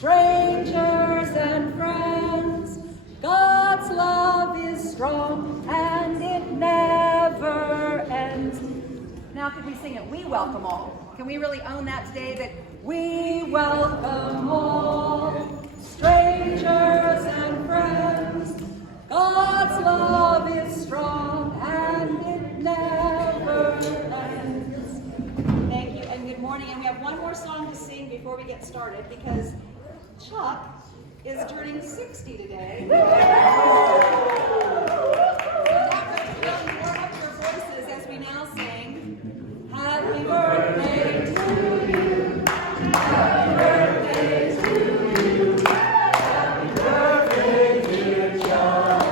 strangers and friends. God's love is strong and it never ends. Now could we sing it? We welcome all. Can we really own that today, that we welcome all, strangers and friends. God's love is strong and it never ends. Thank you and good morning. And we have one more song to sing before we get started because Chuck is turning 60 today. So that would really warm up your voices as we now sing Happy Birthday to you. Happy birthday to you. Happy birthday, dear Chuck.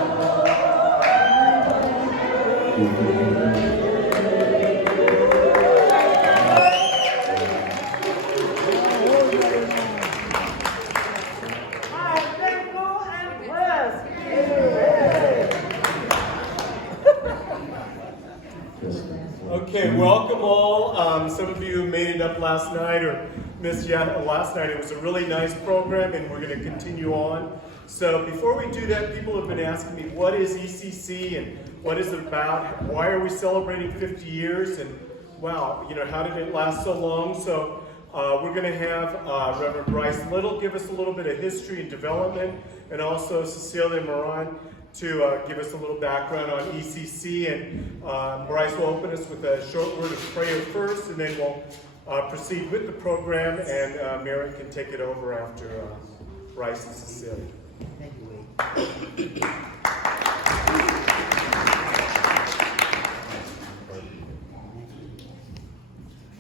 Okay, welcome all. Some of you made it up last night or missed last night. It was a really nice program and we're going to continue on. So before we do that, people have been asking me, what is ECC and what is it about? Why are we celebrating 50 years? And wow, how did it last so long? So we're going to have Reverend Bryce Little give us a little bit of history and development, and also Cecilia Moran to give us a little background on ECC, and Bryce will open us with a short word of prayer first, and then we'll proceed with the program, and Mary can take it over after Bryce and Cecilia. Thank you, Wade.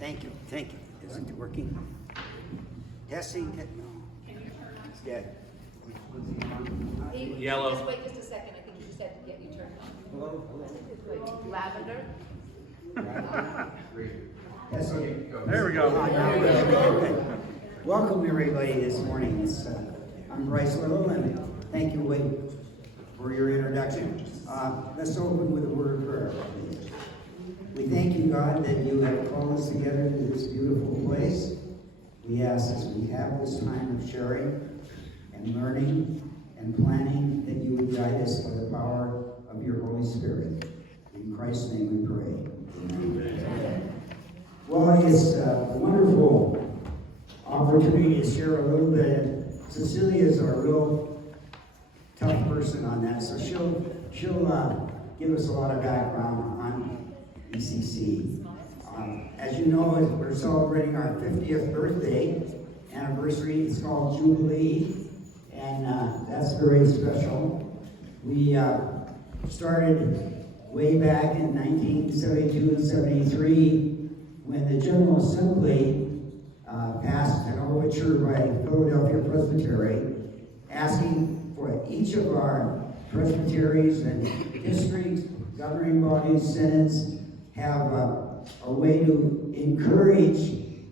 Thank you. Isn't it working? Testing. It's dead. Yellow. Just wait just a second. I think you just had to get you turned on. Hello. Lavender. There we go. Welcome everybody this morning. I'm Bryce Little, and thank you, Wade, for your introduction. Let's open with a word of prayer. We thank you, God, that you have called us together to this beautiful place. We ask as we have this time of sharing and learning and planning that you would guide us by the power of your Holy Spirit. In Christ's name we pray. Amen. Well, it's a wonderful opportunity to share a little bit. Cecilia is a real tough person on that, so she'll give us a lot of background on ECC. As you know, we're celebrating our 50th birthday anniversary. It's called Jubilee, and that's very special. We started way back in 1972 and 73 when the General Assembly passed an overture by Philadelphia Presbytery asking for each of our presbyteries and districts, governing bodies, synods, have a way to encourage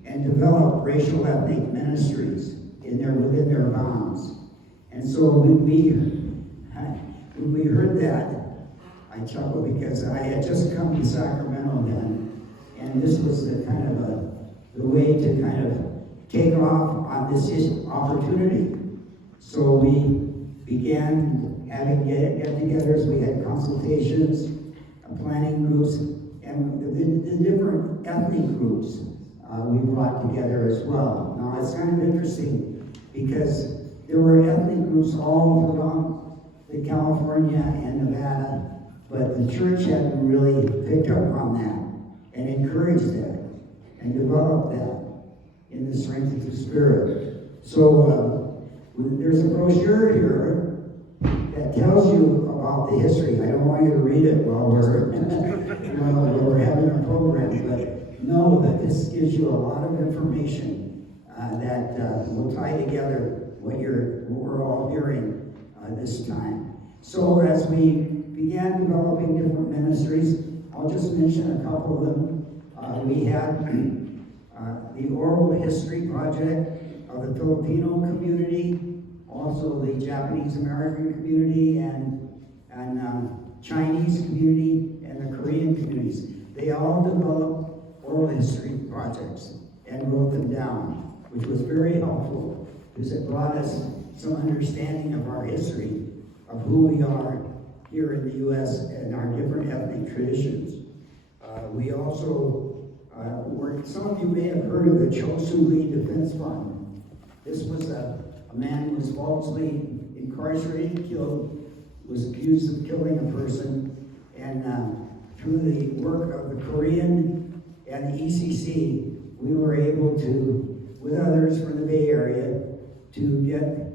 and develop racial ethnic ministries within their bounds. And so when we heard that, I chuckled because I had just come to Sacramento then, and this was the way to kind of take off on this opportunity. So we began having get-togethers, we had consultations, planning groups, and the different ethnic groups we brought together as well. Now it's kind of interesting because there were ethnic groups all throughout California and Nevada, but the church hadn't really picked up on that and encouraged that and developed that in the strength of the Spirit. So there's a brochure here that tells you about the history. I don't want you to read it while we're having a program, but know that this gives you a lot of information that will tie together what we're all hearing this time. So as we began developing different ministries, I'll just mention a couple of them. We had the Oral History Project of the Filipino community, also the Japanese American community, and Chinese community, and the Korean communities. They all developed oral history projects and wrote them down, which was very helpful because it brought us some understanding of our history, of who we are here in the U.S. and our different ethnic traditions. We also, some of you may have heard of the Chosu Lee Defense Fund. This was a man who was falsely incarcerated, killed, was accused of killing a person, and through the work of the Korean and the ECC, we were able to, with others from the Bay Area, to get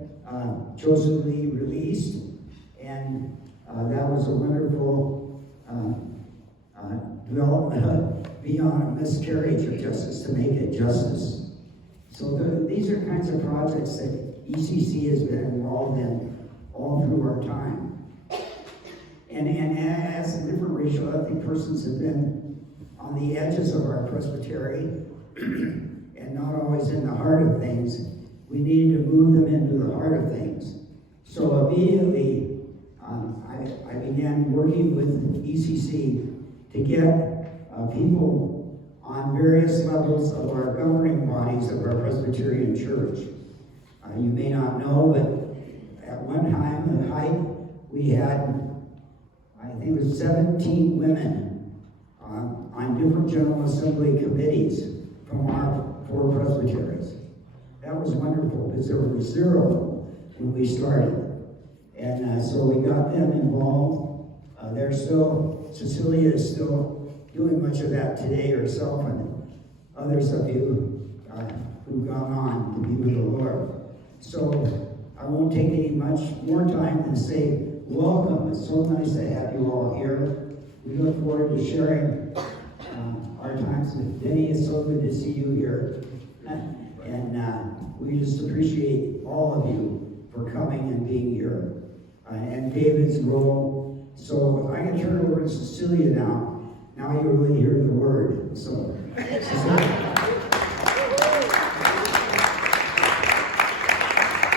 Chosu Lee released, and that was a wonderful development beyond a miscarriage of justice to make it justice. So these are kinds of projects that ECC has been involved in all through our time. And as the different racial ethnic persons have been on the edges of our presbytery and not always in the heart of things, we needed to move them into the heart of things. So immediately, I began working with ECC to get people on various levels of our governing bodies of our Presbyterian Church. You may not know, but at one time, the height, we had, I think it was 17 women on different General Assembly committees from our 4 presbyteries. That was wonderful, because there were 0 when we started. And so we got them involved. Cecilia is still doing much of that today herself, and others of you who've gone on to be with the Lord. So I won't take any much more time than say welcome. It's so nice to have you all here. We look forward to sharing our times with Denny. It's so good to see you here. And we just appreciate all of you for coming and being here. And David's role. So I can turn it over to Cecilia now. Now you really hear the word. So, Cecilia.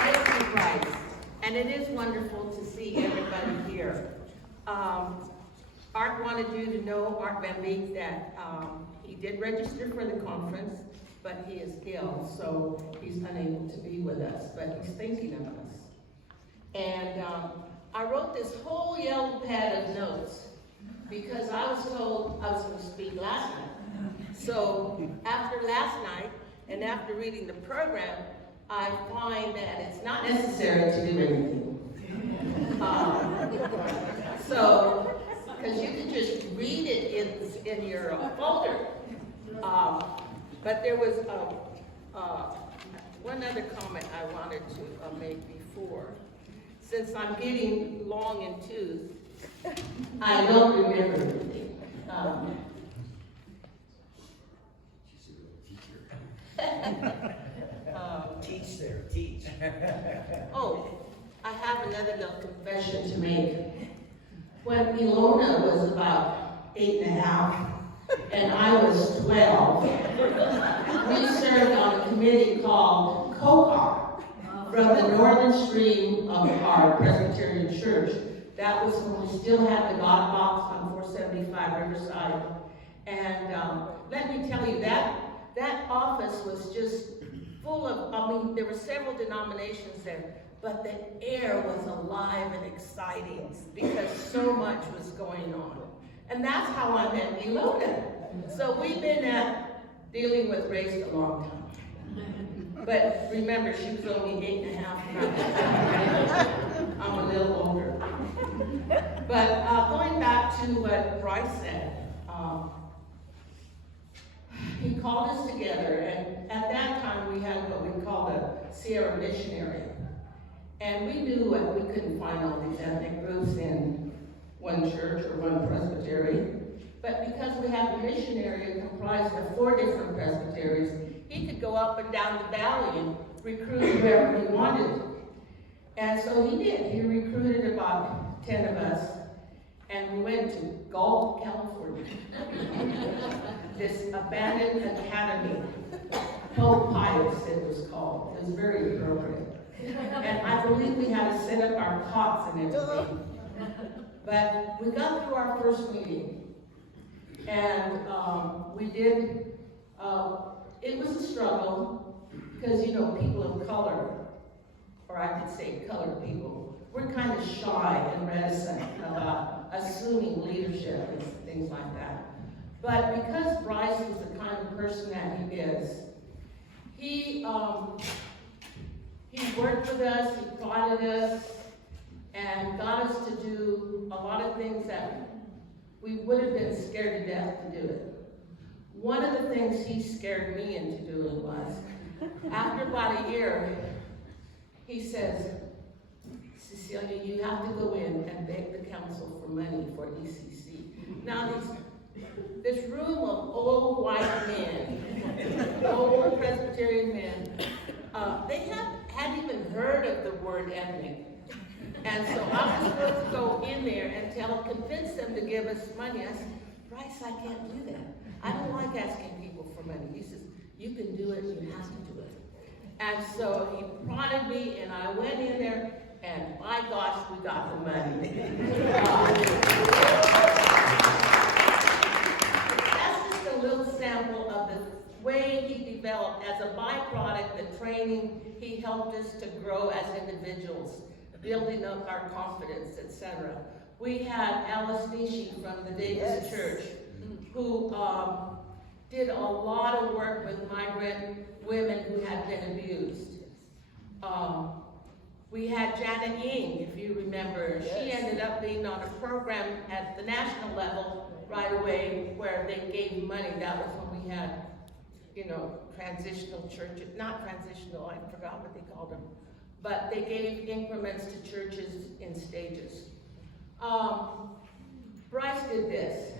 Thank you, Bryce. And it is wonderful to see everybody here. Art wanted you to know, Art Bemby, that he did register for the conference, but he is ill, so he's unable to be with us, but he's thinking of us. And I wrote this whole yellow pad of notes because I was told I was going to speak last night. So after last night, and after reading the program, I find that it's not necessary to do anything. So, because you can just read it in your folder. But there was one other comment I wanted to make before. Since I'm getting long in tooth, I don't remember anything. Teach there, teach. Oh, I have another little confession to make. When Elona was about 8.5 and I was 12, we served on a committee called COCAR from the northern stream of our Presbyterian Church. That was when we still had the God Box on 475 Riverside. And let me tell you, that office was just full of, there were several denominations there, but the air was alive and exciting because so much was going on. And that's how I met Elona. So we've been dealing with race a long time. But remember, she was only 8.5. I'm a little older. But going back to what Bryce said, he called us together, and at that time we had what we called a Sierra Missionary. And we knew that we couldn't find all these ethnic groups in one church or one presbytery. But because we had a missionary comprised of 4 different presbyteries, he could go up and down the valley and recruit whoever he wanted. And so he did. He recruited about 10 of us, and we went to Gulf, California. This abandoned academy, Pope Pius it was called. It was very appropriate. And I believe we had to set up our cots and everything. But we got through our first meeting, and we did, it was a struggle, because, you know, people of color I could say colored people, we're kind of shy and reticent about assuming leadership and things like that. But because Bryce is the kind of person that he is, he worked with us, he prodded us, and got us to do a lot of things that we would have been scared to death to do it. One of the things he scared me into doing was, after about a year, he says, Cecilia, you have to go in and beg the council for money for ECC. Now, this room of old white men, old Presbyterian men, they hadn't even heard of the word ethnic. And so I was supposed to go in there and convince them to give us money. I said, Bryce, I can't do that. I don't like asking people for money. He says, you can do it, you have to do it. And so he prodded me, and I went in there, and my gosh, we got the money. That's just a little sample of the way he developed as a byproduct, the training. He helped us to grow as individuals, building up our confidence, etc. We had Alice Nishi from the Davis Church, who did a lot of work with migrant women who had been abused. We had Janet Ying, if you remember. She ended up being on a program at the national level right away where they gave money. That was when we had, transitional churches, not transitional, I forgot what they called them. But they gave increments to churches in stages. Bryce did this.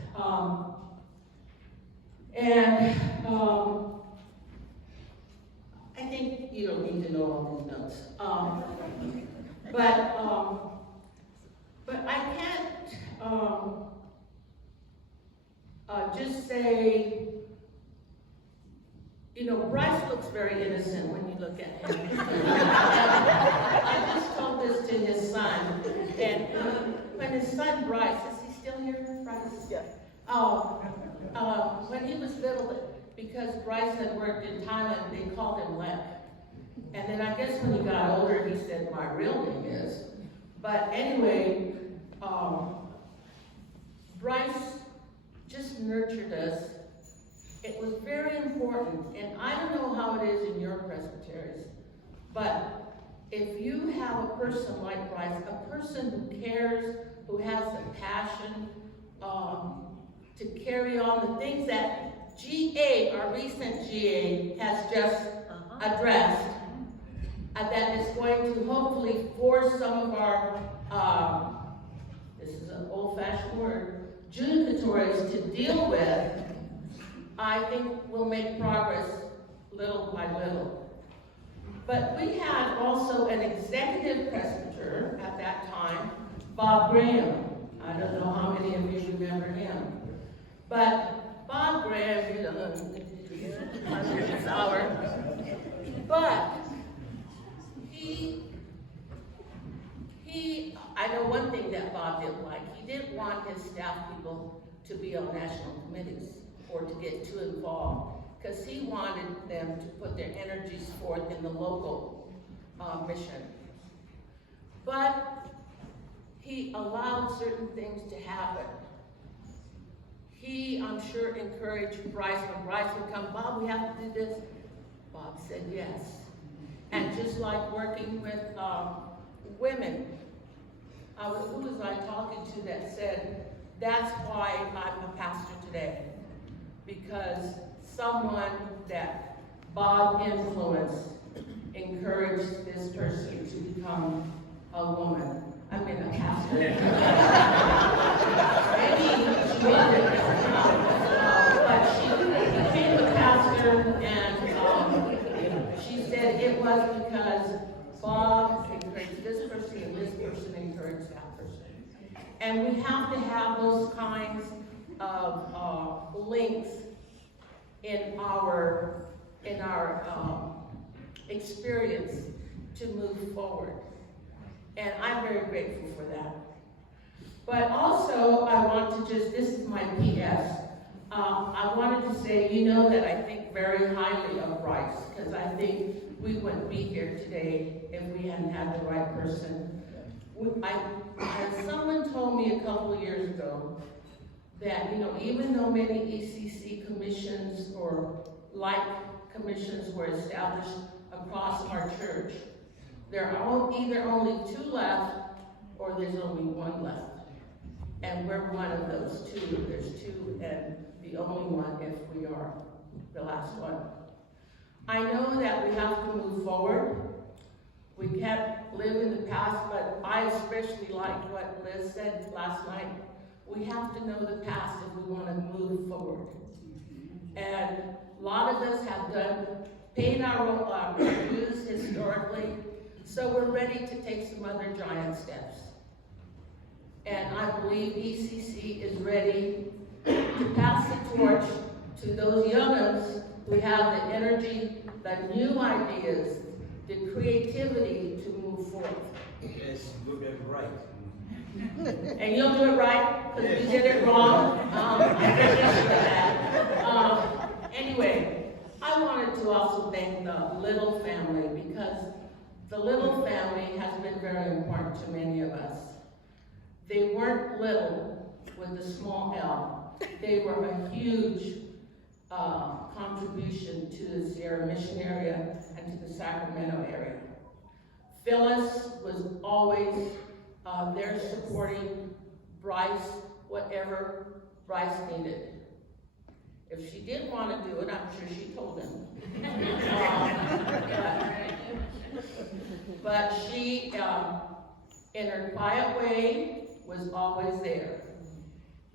I think you don't need to know all these notes. But I can't just say, Bryce looks very innocent when you look at him. I just told this to his son, and when his son Bryce, is he still here, Bryce? Yeah. When he was little, because Bryce had worked in Thailand, they called him Lek. And then I guess when he got older, he said, my real name is. But anyway, Bryce just nurtured us. It was very important, and I don't know how it is in your presbyteries, but if you have a person like Bryce, a person who cares, who has the passion to carry on the things that GA, our recent GA, has just addressed, that is going to hopefully force some of our, this is an old-fashioned word, judicatories to deal with. I think we'll make progress little by little. But we had also an executive presbyter at that time, Bob Graham. I don't know how many of you remember him. But Bob Graham, but I know one thing that Bob didn't like. He didn't want his staff people to be on national committees or to get too involved, because he wanted them to put their energies forth in the local mission. But he allowed certain things to happen. He, I'm sure, encouraged Bryce. When Bryce would come, Bob, we have to do this. Bob said yes. And just like working with women, who was I talking to that said, that's why I'm a pastor today. Because someone that Bob influenced encouraged this person to become a woman. I mean, a pastor. Maybe she didn't, but she became a pastor, and she said it was because Bob encouraged this person and this person encouraged that person. And we have to have those kinds of links in our experience to move forward. And I'm very grateful for that. But also, I want to this is my PS. I wanted to say, that I think very highly of Bryce, because I think we wouldn't be here today if we hadn't had the person. Someone told me a couple of years ago that, even though many ECC commissions or like commissions were established across our church, there are either only 2 left or there's only 1 left. And we're one of those 2. There's 2 and the only one if we are the last one. I know that we have to move forward. We can't live in the past, but I especially liked what Liz said last night. We have to know the past if we want to move forward. And a lot of us have paid our dues historically, so we're ready to take some other giant steps. And I believe ECC is ready to pass the torch to those young'uns who have the energy, the new ideas, the creativity to move forth. Yes, you'll get it right. And you'll do it right, because we did it wrong. I get used to that. Anyway, I wanted to also thank the Little family, because the Little family has been very important to many of us. They weren't little with a small L. They were a huge contribution to the Sierra Mission area and to the Sacramento area. Phyllis was always there supporting Bryce, whatever Bryce needed. If she didn't want to do it, I'm sure she told him. But she, in her quiet way, was always there.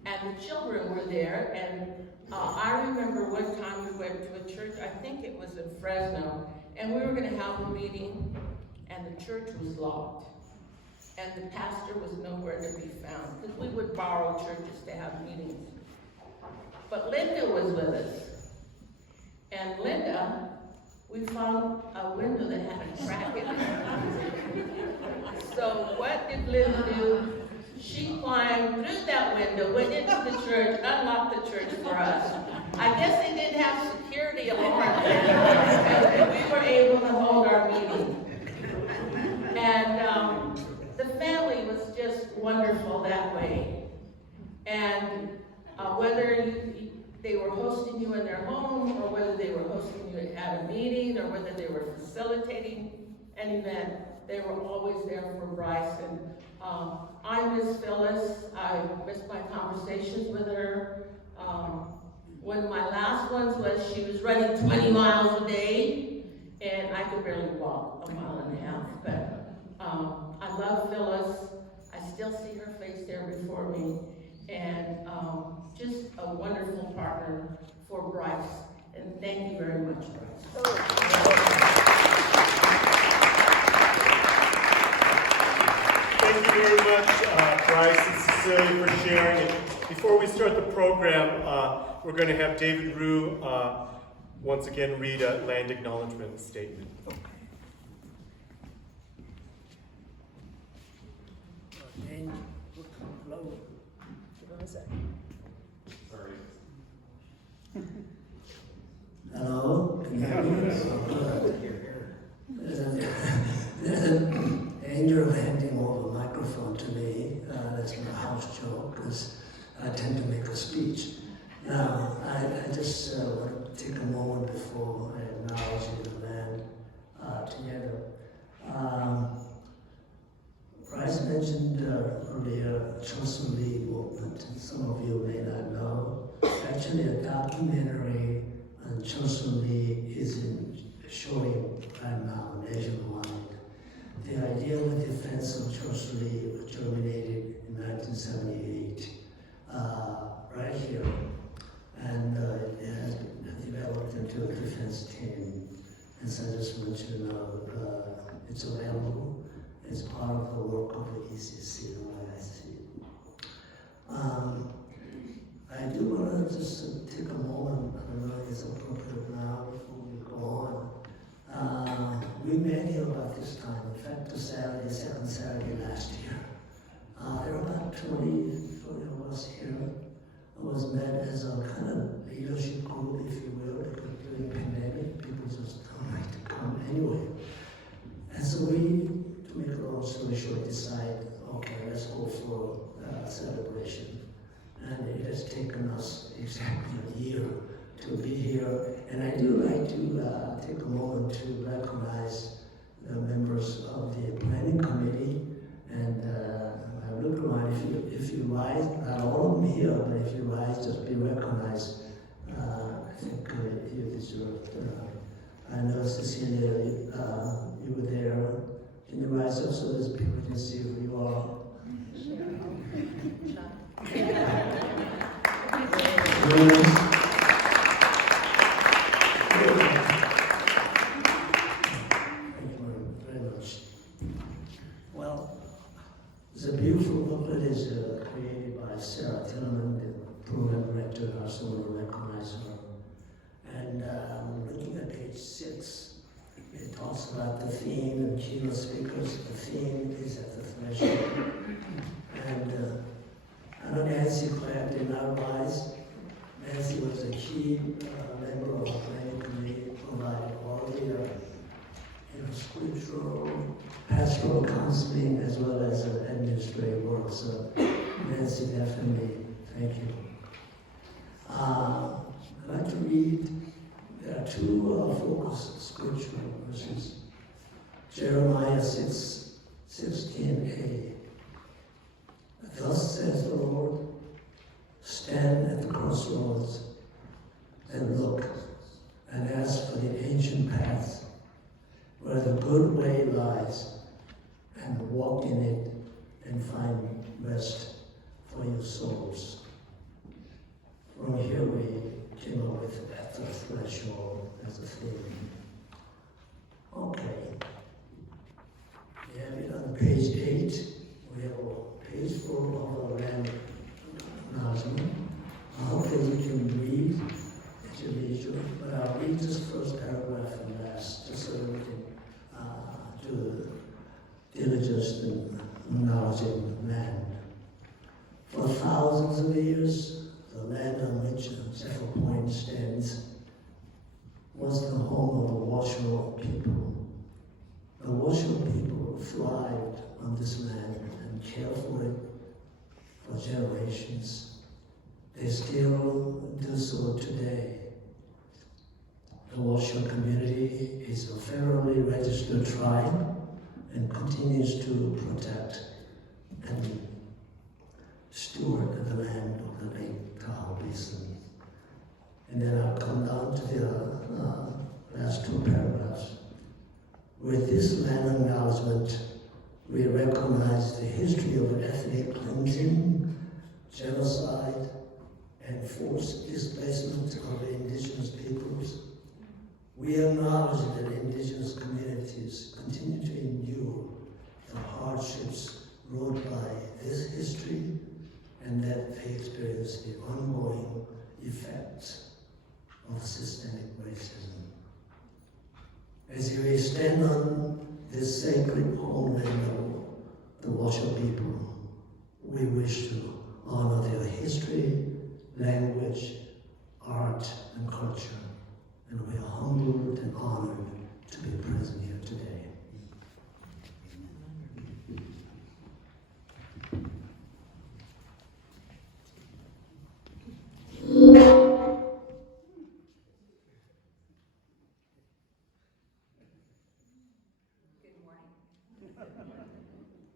And the children were there, and I remember one time we went to a church, I think it was in Fresno, and we were going to have a meeting, and the church was locked. And the pastor was nowhere to be found, because we would borrow churches to have meetings. But Linda was with us. And Linda, we found a window that had a crack in it. So what did Linda do? She climbed through that window, went into the church, unlocked the church for us. I guess they didn't have security alarm there, and we were able to hold our meeting. And the family was just wonderful that way. And whether they were hosting you in their home, or whether they were hosting you at a meeting, or whether they were facilitating an event, they were always there for Bryce. And I miss Phyllis. I miss my conversations with her. One of my last ones was she was running 20 miles a day, and I could barely walk 1.5 miles. But I love Phyllis. I still see her face there before me. And just a wonderful partner for Bryce. And thank you very much, Bryce. Thank you very much, Bryce and Cecilia, for sharing. And before we start the program, we're going to have David Rue once again read a land acknowledgement statement. Hello, can you hear me? There's an angel handing over a microphone to me. That's my house joke, because I tend to make a speech. Now, I just want to take a moment before I acknowledge the land together. Bryce mentioned earlier Chosun Lee movement, and some of you may not know. Actually, a documentary on Chosun Lee is showing right now nationwide. The ideal defense of Chosun Lee germinated in 1978, right here, and it has been developed into a defense team. As I just mentioned, it's available. It's part of the work of the ECC, the way I see it. I do want to just take a moment, I don't know if it's appropriate now before we go on. We met here about this time, in fact, the Saturday, second Saturday last year. There were about 20 of us here. I was met as a kind of leadership group, if you will, because during the pandemic, people just don't like to come anyway. And so we, to make a long Social decide, okay, let's go for celebration. And it has taken us exactly a year to be here. And I do like to take a moment to recognize the members of the planning committee. And I look around, if you rise, not all of them here, but if you rise, just be recognized. I think you deserve. I know Cecilia, you were there. Can you rise up so that people can see who you are? Well, it's a beautiful booklet. It's created by Sarah Tilleman, the program director, and I also want to recognize her. And looking at page 6, it talks about the theme and keynote speakers. The theme is at the threshold. And I know Nancy Clapp did not rise. Nancy was a key member of the planning committee, provided all the spiritual, pastoral counseling, as well as administrative work. So, Nancy, definitely, thank you. I'd like to read, there are two focus scriptural verses. Jeremiah 6:16a. Thus says the Lord, stand at the crossroads and look and ask for the ancient paths where the good way lies, and walk in it and find rest for your souls. From here we came up with at the threshold as a theme. Okay. We have it on page 8. We have a page full of a land acknowledgement. I hope that you can read at your leisure, but I'll read this first paragraph and last, just so that we can do the diligence in acknowledging the land. For thousands of years, the land on which Zephyr Point stands was the home of the Washoe people. The Washoe people thrived on this land and cared for it for generations. They still do so today. The Washoe community is a federally registered tribe and continues to protect and steward the land of the Lake Tahoe Basin. And then I'll come down to the last two paragraphs. With this land acknowledgement, we recognize the history of ethnic cleansing, genocide, and forced displacement of indigenous peoples. We acknowledge that indigenous communities continue to endure the hardships wrought by this history, and that they experience the ongoing effects of systemic racism. As we stand on this sacred homeland of the Washoe people, we wish to honor their history, language, art, and culture, and we are humbled and honored to be present here today.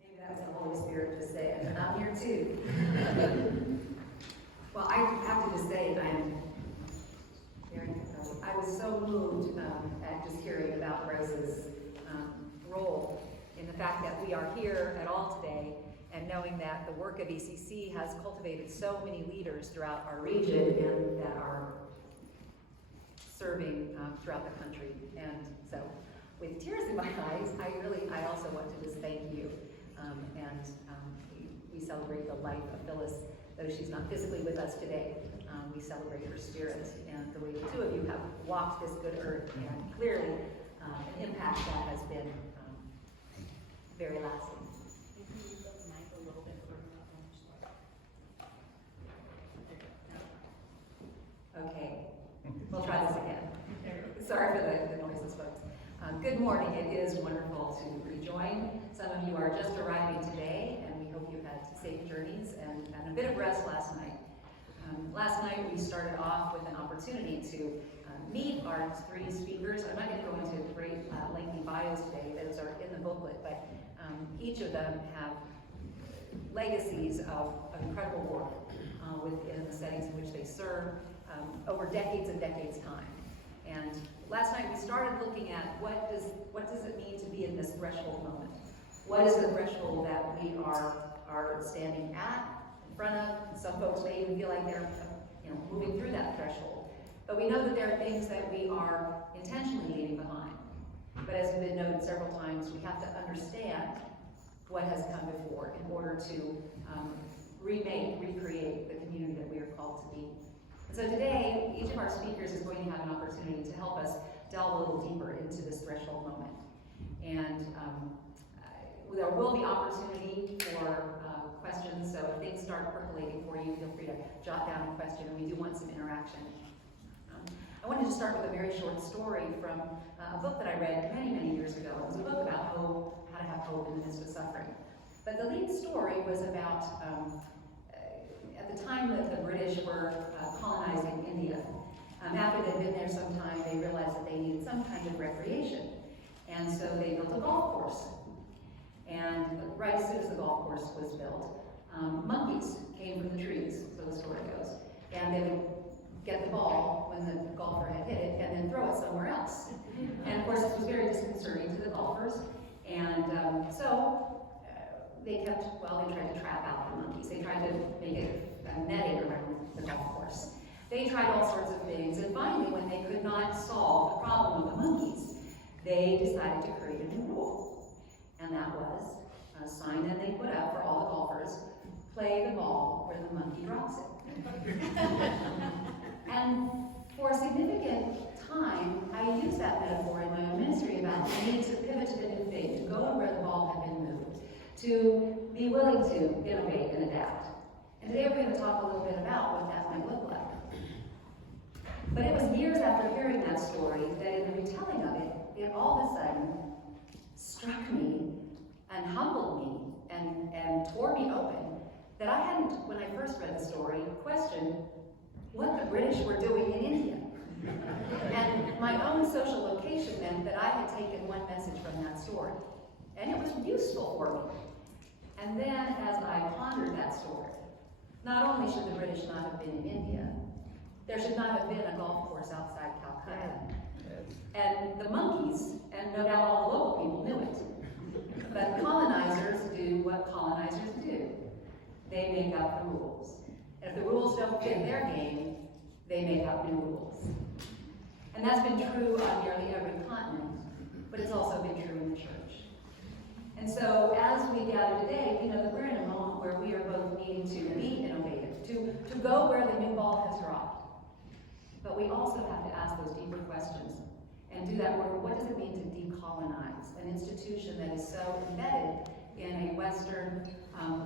Maybe that was the Holy Spirit just saying, I'm here too. Well, I have to just say, I was so moved at just hearing about Bryce's role in the fact that we are here at all today, and knowing that the work of ECC has cultivated so many leaders throughout our region and that are serving throughout the country. And so, with tears in my eyes, I also want to just thank you. We celebrate the life of Phyllis, though she's not physically with us today. We celebrate her spirit and the way the two of you have walked this good earth, and clearly an impact that has been very lasting. Okay, we'll try this again. Sorry for the noises, folks. Good morning. It is wonderful to rejoin some of of you are just arriving today, and we hope you had safe journeys and a bit of rest last night. Last night we started off with an opportunity to meet our three speakers. I'm not going to go into great lengthy bios today, those are in the booklet, but each of them have legacies of incredible work within the settings in which they serve over decades and decades time. And last night we started looking at what does it mean to be in this threshold moment? What is the threshold that we are standing at, in front of? Some folks may even feel like they're moving through that threshold. But we know that there are things that we are intentionally leaving behind. But as has been noted several times, we have to understand what has come before in order to recreate the community that we are called to be. And so today, each of our speakers is going to have an opportunity to help us delve a little deeper into this threshold moment. And there will be opportunity for questions, so if things start percolating for you, feel free to jot down a question, and we do want some interaction. I wanted to start with a very short story from a book that I read many, many years ago. It was a book about hope, how to have hope in the midst of suffering. But the lead story was about, at the time that the British were colonizing India, after they'd been there some time, they realized that they needed some kind of recreation. And so they built a golf course. And right as soon as the golf course was built, monkeys came from the trees, so the story goes. And they would get the ball when the golfer had hit it and then throw it somewhere else. And of course, this was very disconcerting to the golfers. And so they tried to trap out the monkeys. They tried to make it netting around the golf course. They tried all sorts of things. And finally, when they could not solve the problem of the monkeys, they decided to create a new rule. And that was a sign that they put up for all the golfers: play the ball where the monkey drops it. And for a significant time, I used that metaphor in my own ministry about the need to pivot to the new thing, to go to where the ball had been moved, to be willing to innovate and adapt. And today we're going to talk a little bit about what that might look like. But it was years after hearing that story that in the retelling of it, it all of a sudden struck me and humbled me and tore me open that I hadn't, when I first read the story, questioned what the British were doing in India. And my own social location meant that I had taken one message from that story, and it was useful for me. And then as I pondered that story, not only should the British not have been in India, there should not have been a golf course outside Calcutta. And the monkeys, and no doubt all the local people knew it, but colonizers do what colonizers do. They make up the rules. And if the rules don't fit their game, they make up new rules. And that's been true on nearly every continent, but it's also been true in the church. And so as we gather today, we know that we're in a moment where we are both needing to be innovative, to go where the new ball has dropped. But we also have to ask those deeper questions and do that work. What does it mean to decolonize an institution that is so embedded in a Western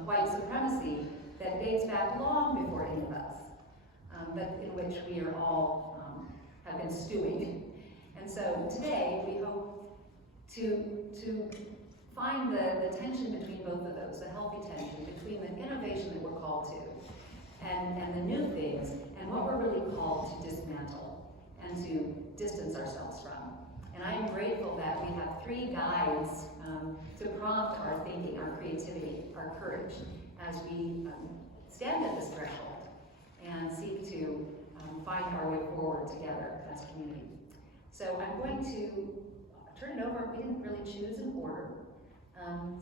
white supremacy that dates back long before any of us, but in which we are all have been stewing. And so today we hope to find the tension between both of those, the healthy tension between the innovation that we're called to and the new things, and what we're really called to dismantle and to distance ourselves from. And I'm grateful that we have three guides to prompt our thinking, our creativity, our courage, as we stand at this threshold and seek to find our way forward together as a community. So I'm going to turn it over. We didn't really choose an order.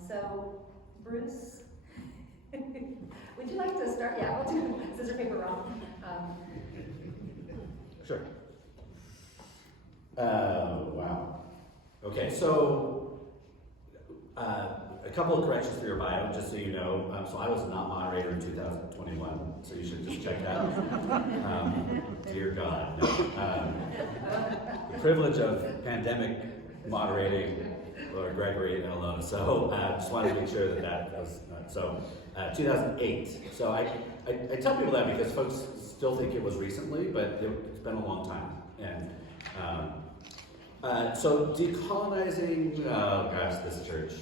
So Bruce, would you like to start? Yeah, we'll do scissor, paper, rock. Sure. Wow. Okay, so a couple of corrections for your bio, just so you know. So I was not moderator in 2021, so you should just check that. Dear God. No. The privilege of pandemic moderating or Gregory and Elona. So just wanted to make sure that was, 2008. So I tell people that because folks still think it was recently, but it's been a long time. And so decolonizing, oh gosh, this church.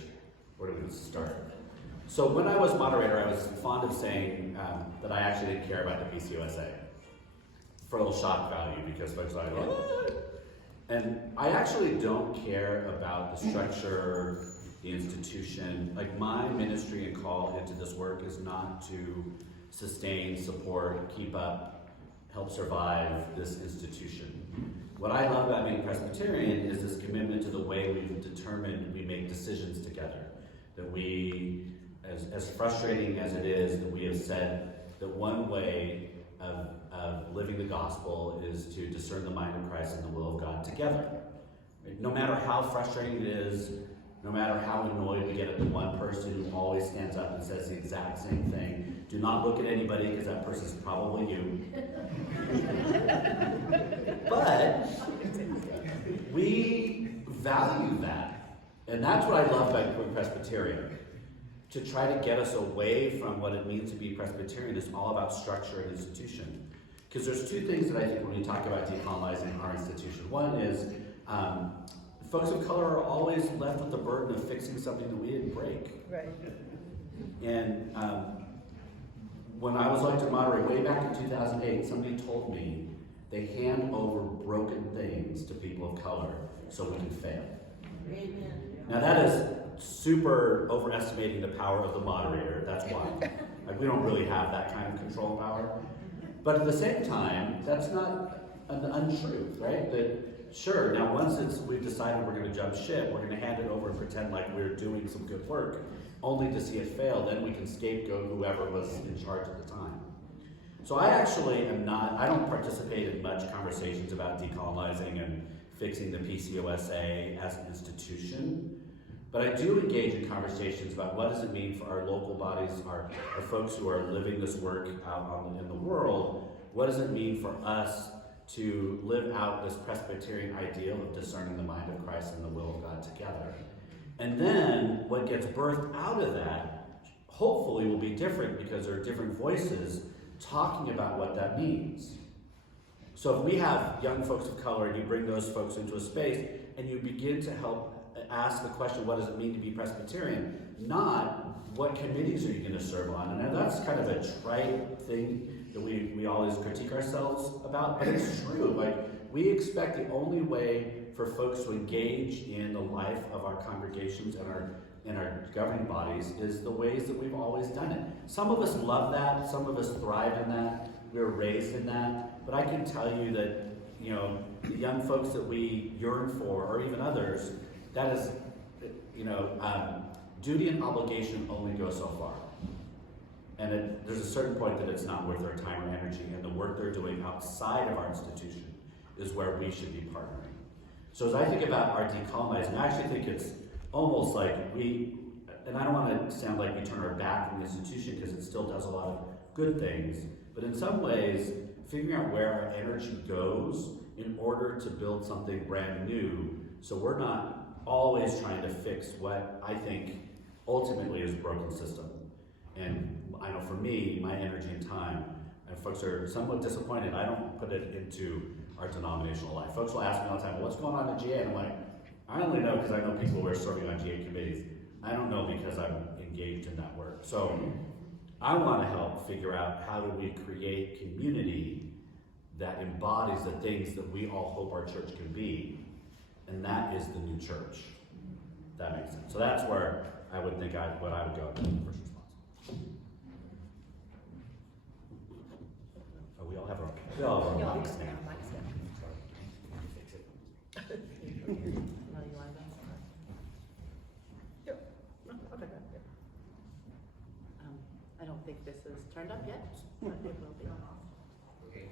where do we start? So when I was moderator, I was fond of saying that I actually didn't care about the PCUSA for a little shock value, because folks are like, what? And I actually don't care about the structure, the institution. Like, my ministry and call into this work is not to sustain, support, keep up, help survive this institution. What I love about being Presbyterian is this commitment to the way we've determined we make decisions together. That we, as frustrating as it is, that we have said that one way of living the gospel is to discern the mind of Christ and the will of God together. No matter how frustrating it is, no matter how annoyed we get at the one person who always stands up and says the exact same thing, do not look at anybody, because that person's probably you. But we value that. And that's what I love about being Presbyterian. To try to get us away from what it means to be Presbyterian is all about structure and institution. Because there's two things that I think when we talk about decolonizing our institution. One is folks of color are always left with the burden of fixing something that we didn't break. Right. And when I was elected moderator way back in 2008, somebody told me they hand over broken things to people of color so we can fail. Amen. Now that is super overestimating the power of the moderator. That's why. Like, we don't really have that kind of control power. But at the same time, that's not an untruth, right? That sure, now once we've decided we're going to jump ship, we're going to hand it over and pretend like we're doing some good work, only to see it fail. Then we can scapegoat whoever was in charge at the time. So I actually I don't participate in much conversations about decolonizing and fixing the PCOSA as an institution. But I do engage in conversations about what does it mean for our local bodies, our folks who are living this work out in the world. What does it mean for us to live out this Presbyterian ideal of discerning the mind of Christ and the will of God together? And then what gets birthed out of that, hopefully, will be different, because there are different voices talking about what that means. So if we have young folks of color and you bring those folks into a space and you begin to help ask the question, what does it mean to be Presbyterian? Not, what committees are you going to serve on? And that's kind of a trite thing that we always critique ourselves about, but it's true. Like, we expect the only way for folks to engage in the life of our congregations and our governing bodies is the ways that we've always done it. Some of us love that, some of us thrive in that, we were raised in that, but I can tell you that, the young folks that we yearn for, or even others, that is, duty and obligation only go so far. And there's a certain point that it's not worth their time or energy, and the work they're doing outside of our institution is where we should be partnering. So as I think about our decolonizing, I actually think it's almost like and I don't want to sound like we turn our back on the institution, because it still does a lot of good things, but in some ways, figuring out where our energy goes in order to build something brand new, so we're not always trying to fix what I think ultimately is a broken system. And I know for me, my energy and time, and folks are somewhat disappointed, I don't put it into our denominational life. Folks will ask me all the time, what's going on in GA? And I'm like, I only know because I know people who are serving on GA committees. I don't know because I'm engaged in that work. So I want to help figure out, how do we create community that embodies the things that we all hope our church can be, and that is the new church. If that makes sense. So that's where I would think what I would go in the first response. Oh, we all have our mics now. I don't think this is turned up yet, but it will be. Okay.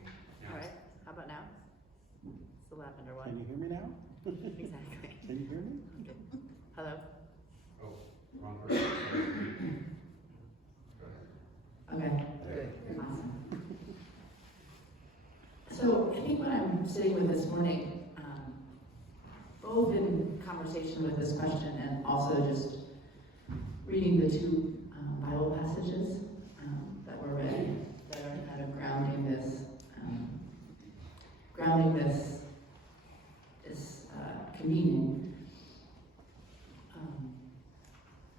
All right, how about now? It's the lavender one. Can you hear me now? Exactly. Can you hear me? Good. Hello? Oh, wrong person. Go ahead. Okay. Awesome. So I think what I'm sitting with this morning, both in conversation with this question and also just reading the two Bible passages that were read, that are kind of grounding this communion.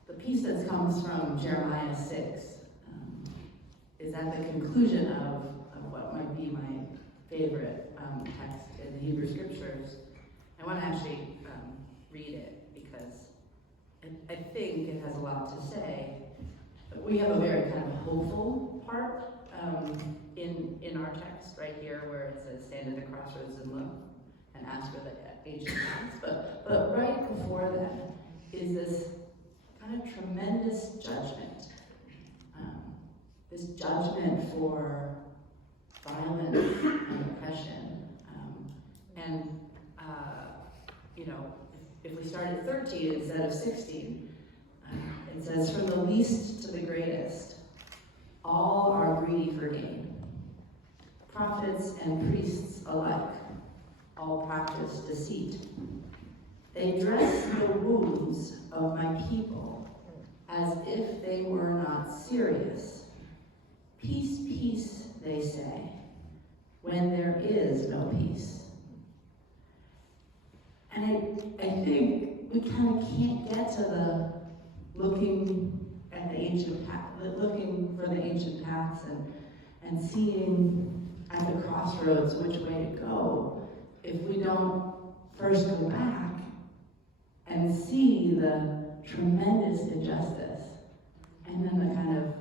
The comes from Jeremiah 6. Is at the conclusion of what might be my favorite text in the Hebrew Scriptures. I want to actually read it because I think it has a lot to say. We have a very kind of hopeful part in our text right here where it says, stand at the crossroads and look and ask for the ancient paths. But right before that is this kind of tremendous judgment. This judgment for violence and oppression. If we start at 13 instead of 16, it says, from the least to the greatest, all are greedy for gain. Prophets and priests alike, all practice deceit. They dress the wounds of my people as if they were not serious. Peace, peace, they say, when there is no peace. And I think we kind of can't get to the looking at the ancient path, looking for the ancient paths and seeing at the crossroads which way to go if we don't first go back and see the tremendous injustice and then the kind of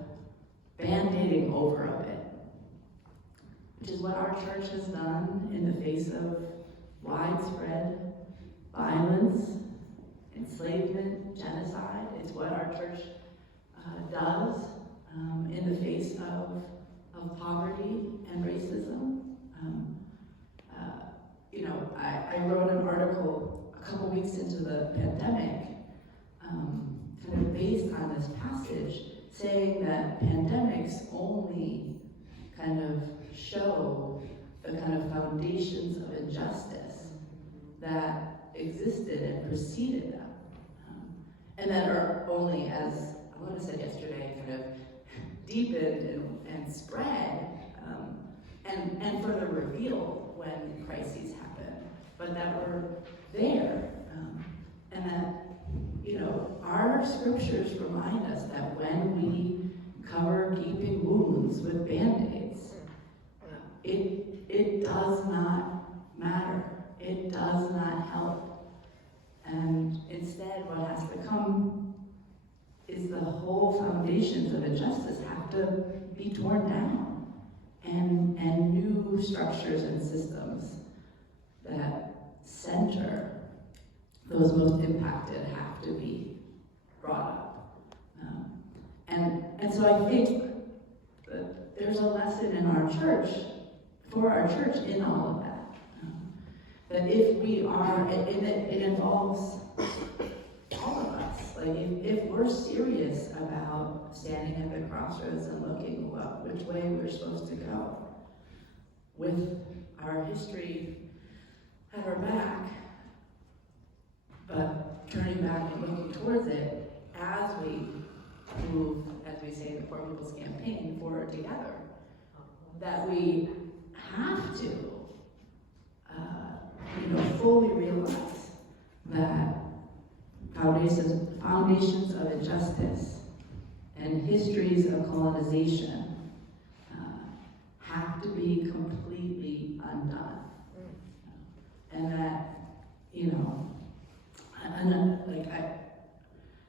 band-aiding over of it, which is what our church has done in the face of widespread violence, enslavement, genocide. It's what our church does in the face of poverty and racism. I wrote an article a couple weeks into the pandemic, kind of based on this passage, saying that pandemics only kind of show the kind of foundations of injustice that existed and preceded them, and that are only, as Elona said yesterday, kind of deepened and spread and further revealed when crises happen, but that were there, and that our scriptures remind us that when we cover gaping wounds with band-aids, it does not matter. It does not help. And instead, what has to come is the whole foundations of injustice have to be torn down, and new structures and systems that center those most impacted have to be brought up. And so I think that there's a lesson in our church, for our church, in all of that. That if we are, it involves all of us. Like if we're serious about standing at the crossroads and looking which way we're supposed to go, with our history at our back, but turning back and looking towards it as we move, as we say in the Poor People's Campaign, forward together, that we have to fully realize that foundations of injustice and histories of colonization have to be completely undone. And that,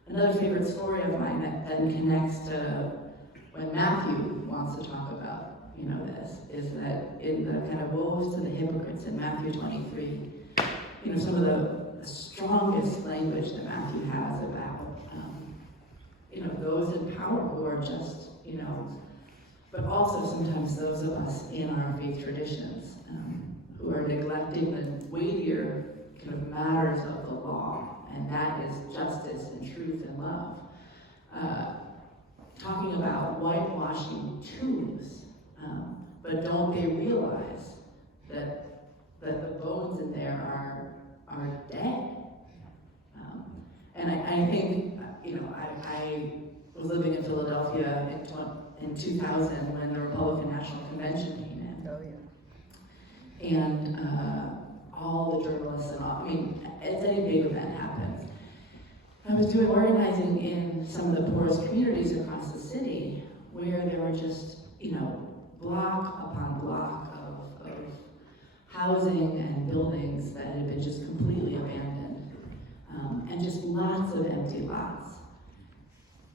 another favorite story of mine that connects to when Matthew wants to talk about this, is that in the kind of woes to the hypocrites in Matthew 23, some of the strongest language that Matthew has about, those in power who are just, but also sometimes those of us in our faith traditions who are neglecting the weightier kind of matters of the law, and that is justice and truth and love. Talking about whitewashing tombs. But don't they realize that the bones in there are dead? And I think, I was living in Philadelphia in 2000 when the Republican National Convention came in. Oh, yeah. And all the journalists and all, as any big event happens, I was doing organizing in some of the poorest communities across the city where there were just, block upon block of housing and buildings that had been just completely abandoned, and just lots of empty lots.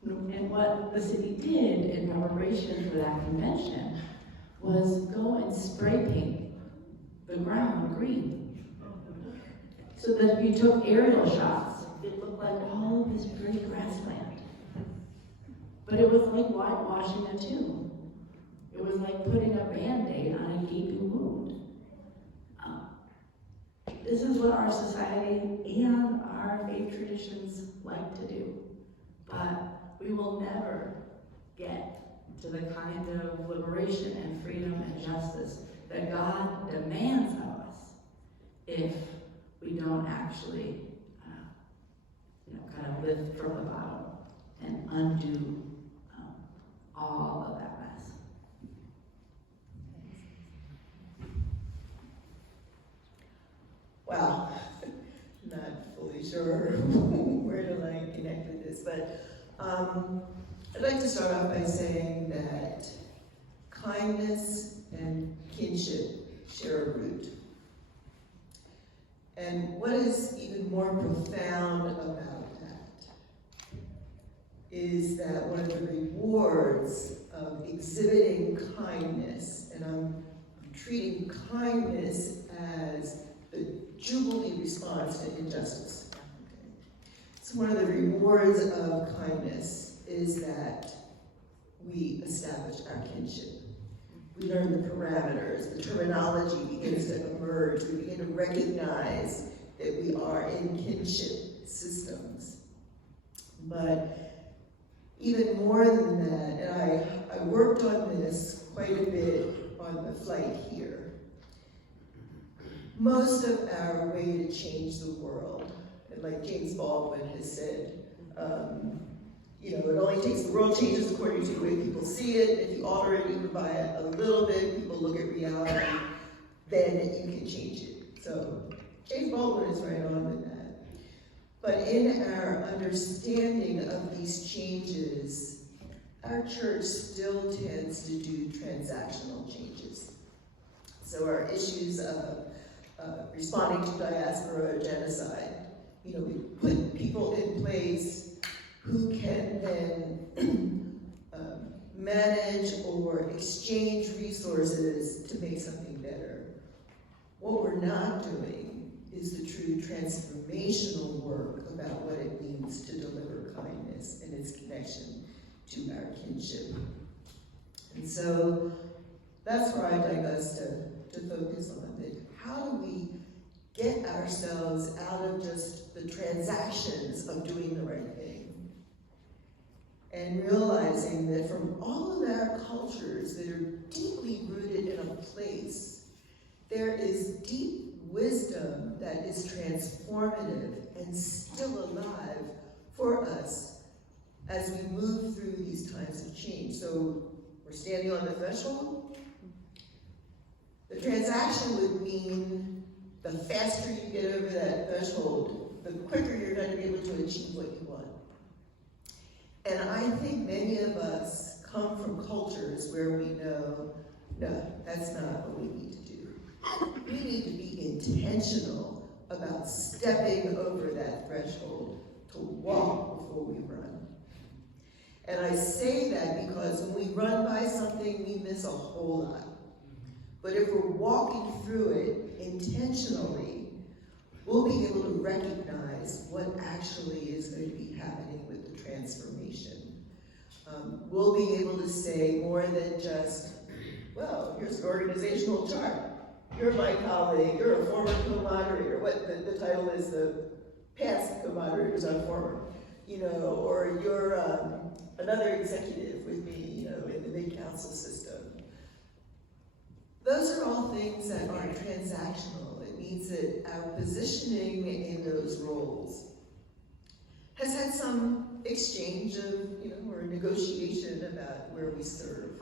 And what the city did in preparation for that convention was go and spray paint the ground green. So that if you took aerial shots, it looked like all of this pretty grassland. But it was like whitewashing a tomb. It was like putting a Band-Aid on a gaping wound. This is what our society and our faith traditions like to do. But we will never get to the kind of liberation and freedom and justice that God demands of us if we don't actually, kind of lift from the bottom and undo all of that mess. Wow, not fully sure where to connect with this, but I'd like to start off by saying that kindness and kinship share a root. And what is even more profound about that is that one of the rewards of exhibiting kindness, and I'm treating kindness as the jubilee response to injustice. Okay. So one of the rewards of kindness is that we establish our kinship. We learn the parameters, the terminology begins to emerge, we begin to recognize that we are in kinship systems. But even more than that, and I worked on this quite a bit on the flight here, most of our way to change the world, and like James Baldwin has said, it only takes, the world changes according to the way people see it. If you alter it even by a little bit, people look at reality, then you can change it. So James Baldwin is right on with that. But in our understanding of these changes, our church still tends to do transactional changes. So our issues of responding to diaspora or genocide, we put people in place who can then manage or exchange resources to make something better. What we're not doing is the true transformational work about what it means to deliver kindness and its connection to our kinship. And so that's where I'd like us to focus on it. How do we get ourselves out of just the transactions of doing the right thing and realizing that from all of our cultures that are deeply rooted in a place, there is deep wisdom that is transformative and still alive for us as we move through these times of change. So we're standing on the threshold. The transaction would mean the faster you get over that threshold, the quicker you're going to be able to achieve what you want. And I think many of us come from cultures where we know, no, that's not what we need to do. We need to be intentional about stepping over that threshold to walk before we run. And I say that because when we run by something, we miss a whole lot. But if we're walking through it intentionally, we'll be able to recognize what actually is going to be happening with the transformation. We'll be able to say more than just, well, here's an organizational chart. You're my colleague, you're a former co-moderator. What the title is, the past co-moderators on former, or you're another executive with me, in the mid-council system. Those are all things that are transactional. It means that our positioning in those roles has had some exchange of, or negotiation about where we serve.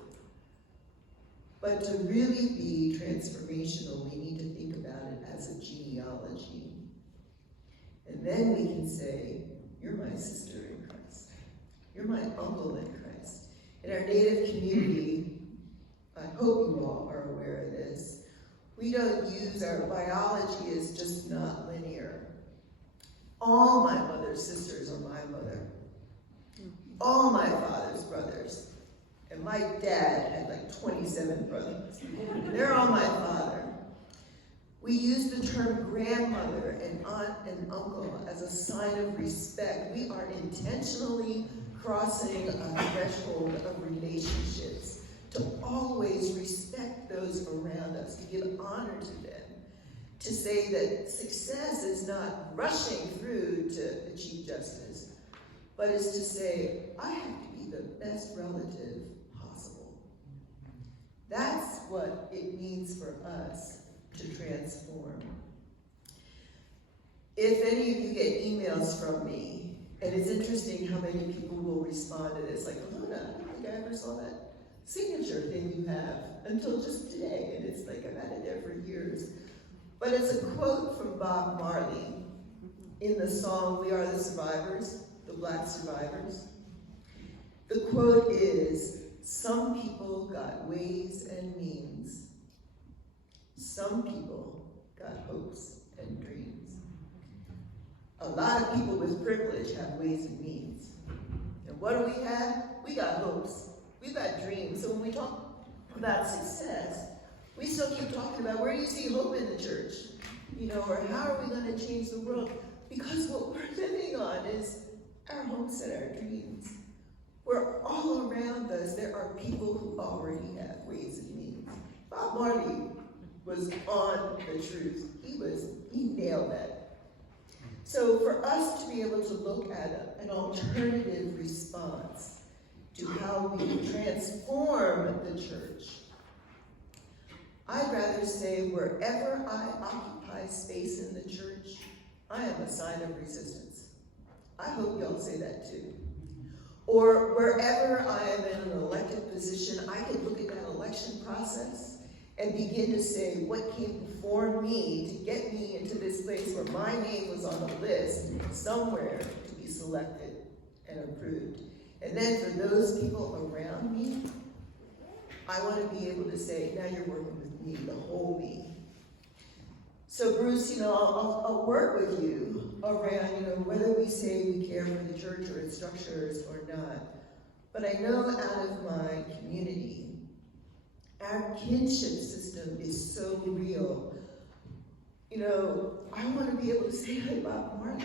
But to really be transformational, we need to think about it as a genealogy. And then we can say, you're my sister in Christ. You're my uncle in Christ. In our Native community, I hope you all are aware of this, we don't use our biology as just not linear. All my mother's sisters are my mother. All my father's brothers. And my dad had like 27 brothers. They're all my father. We use the term grandmother and aunt and uncle as a sign of respect. We are intentionally crossing a threshold of relationships to always respect those around us, to give honor to them, to say that success is not rushing through to achieve justice, but is to say, I have to be the best relative possible. That's what it means for us to transform. If any of you get emails from me, and it's interesting how many people will respond to this, like, Elona, I don't think I ever saw that signature thing you have until just today, and it's like, I've had it there for years. But it's a quote from Bob Marley in the song, We Are the Survivors, the Black Survivors. The quote is, some people got ways and means. Some people got hopes and dreams. A lot of people with privilege have ways and means. And what do we have? We got hopes. We've got dreams. So when we talk about success, we still keep talking about where do you see hope in the church? You know, or how are we going to change the world? Because what we're living on is our hopes and our dreams. Where all around us, there are people who already have ways and means. Bob Marley was on the truth. He nailed that. So for us to be able to look at an alternative response to how we transform the church, I'd rather say wherever I occupy space in the church, I am a sign of resistance. I hope y'all say that too. Or wherever I am in an elected position, I can look at that election process and begin to say what came before me to get me into this place where my name was on a list somewhere to be selected and approved. And then for those people around me, I want to be able to say, now you're working with me, the whole me. So Bruce, you know, I'll work with you around, you know, whether we say we care for the church or its structures or not. But I know out of my community, our kinship system is so real. You know, I want to be able to say, hey, Bob Marley,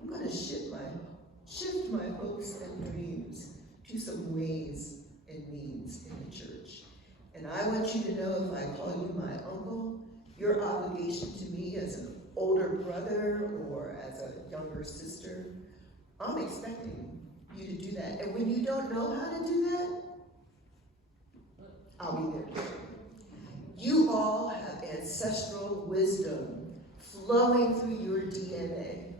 I'm going to shift my hopes and dreams to some ways and means in the church. And I want you to know if I call you my uncle, your obligation to me as an older brother or as a younger sister, I'm expecting you to do that. And when you don't know how to do that, I'll be there. You all have ancestral wisdom flowing through your DNA.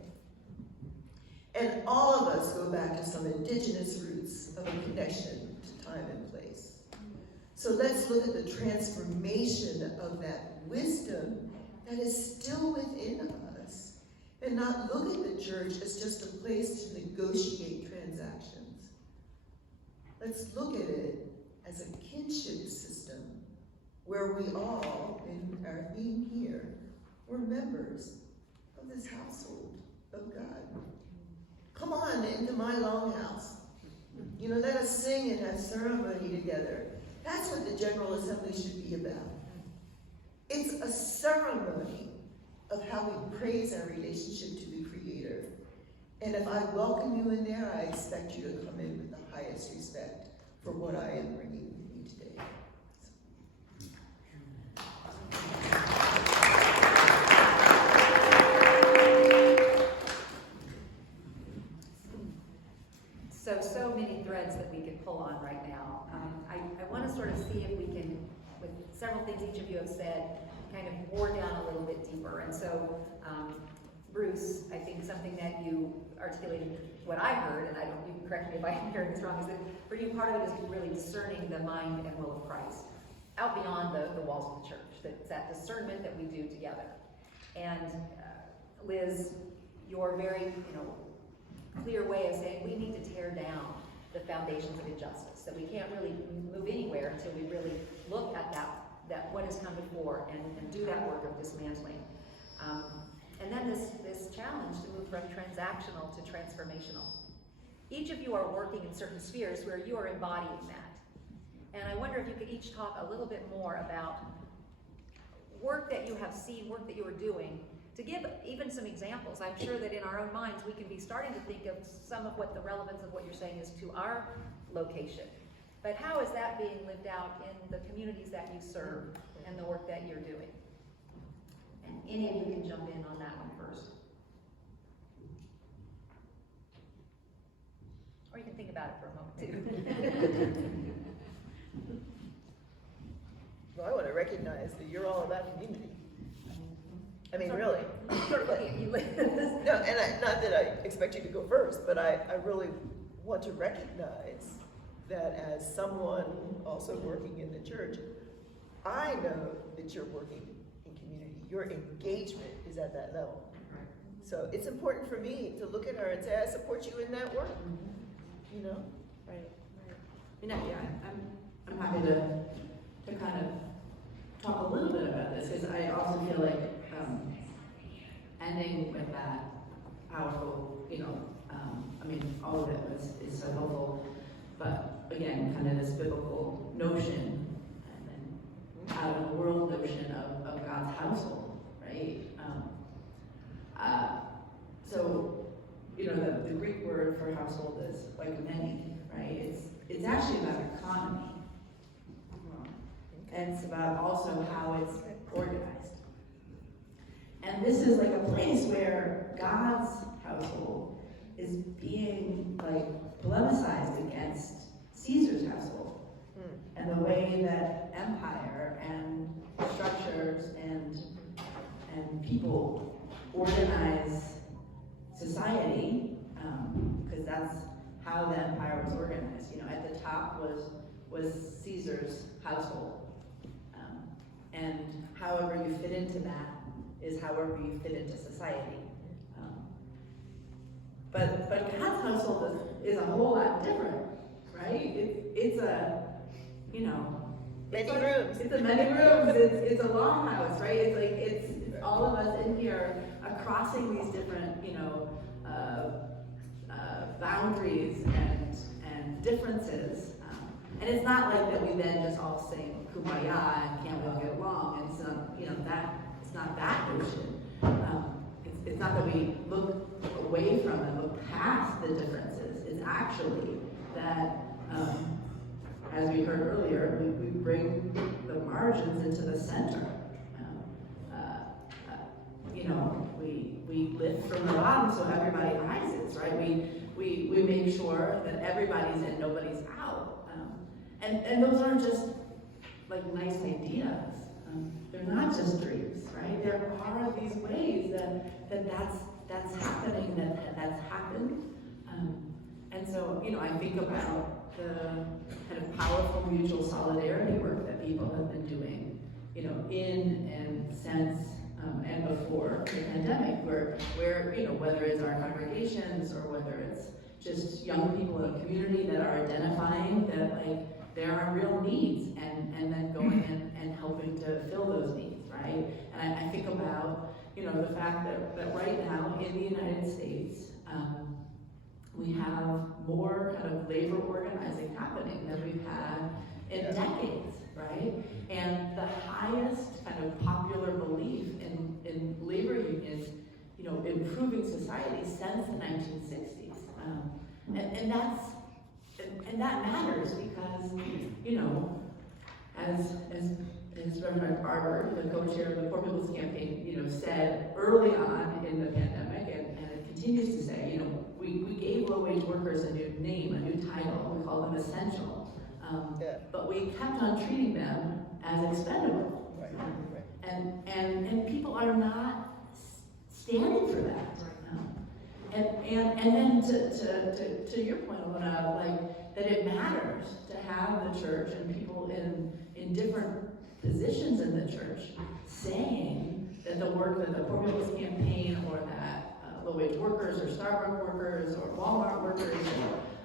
And all of us go back to some indigenous roots of a connection to time and place. So let's look at the transformation of that wisdom that is still within us and not look at the church as just a place to negotiate transactions. Let's look at it as a kinship system where we all, in our being here, we're members of this household of God. Come on into my longhouse. You know, let us sing and have ceremony together. That's what the General Assembly should be about. It's a ceremony of how we praise our relationship to the Creator. And if I welcome you in there, I expect you to come in with the highest respect for what I am bringing with me today. So many threads that we could pull on right now. I want to sort of see if we can, with several things each of you have said, kind of bore down a little bit deeper. And so, Bruce, I think something that you articulated, what I heard, and you can correct me if I'm hearing this wrong, is that for you, part of it is really discerning the mind and will of Christ, out beyond the walls of the church. It's that discernment that we do together. And Liz, you're very, clear way of saying we need to tear down the foundations of injustice, that we can't really move anywhere until we really look at that what has come before and do that work of dismantling. And then this challenge to move from transactional to transformational. Each of you are working in certain spheres where you are embodying that. And I wonder if you could each talk a little bit more about work that you have seen, work that you are doing, to give even some examples. I'm sure that in our own minds we can be starting to think of some of what the relevance of what you're saying is to our location. But how is that being lived out in the communities that you serve and the work that you're doing? And any of you can jump in on that one first. Or you can think about it for a moment too. Well, I want to recognize that you're all about community. I mean, Sort of- really. Sort of looking at you like this. No, and not that I expect you to go first, but I really want to recognize that as someone also working in the church, I know that you're working in community. Your engagement is at that level. So it's important for me to look at her and say, I support you in that work. You know? Right, right. You know, yeah, I'm happy to kind of talk a little bit about this, because I also feel like ending with that powerful, I mean, all of it is so helpful, but again, kind of this biblical notion, and then out of the world notion of God's household, right? So, the Greek word for household is like many, right? It's actually about economy. And it's about also how it's organized. And this is like a place where God's household is being like polemicized against Caesar's household. And the way that empire and structures and people organize society, because that's how the empire was organized. At the top was Caesar's household. And however you fit into that is however you fit into society. But God's household is a whole lot different, right? It's a, Many rooms. It's a many rooms. It's a long house, right? It's like it's all of us in here crossing these different, boundaries and differences. And it's not like that we then just all sing Kumbaya and can't we all get along. And it's not, it's not that notion. It's not that we look away from and look past the differences. It's actually that, as we heard earlier, we bring the margins into the center. We lift from the bottom so everybody rises, right? We make sure that everybody's in, nobody's out. And those aren't just like nice ideas. They're not just dreams, right? There are these ways that's happening, that's happened. And so, I think about the kind of powerful mutual solidarity work that people have been doing, in and since and before the pandemic, where whether it's our congregations or whether it's just young people in a community that are identifying that like there are real needs and then going and helping to fill those needs, right? And I think about, the fact that right now in the United States, we have more kind of labor organizing happening than we've had in decades, right? And the highest kind of popular belief in labor unions, improving society since the 1960s. And that matters because, as Reverend Barber, the co-chair of the Poor People's Campaign, said early on in the pandemic, and it continues to say, we gave low-wage workers a new name, a new title. We called them essential. But we kept on treating them as expendable. Right. And people are not standing for that right now. And then to your point, Elona, like that it matters to have the church and people in different positions in the church saying that the work that the Poor People's Campaign or that low-wage workers or Starbucks workers or Walmart workers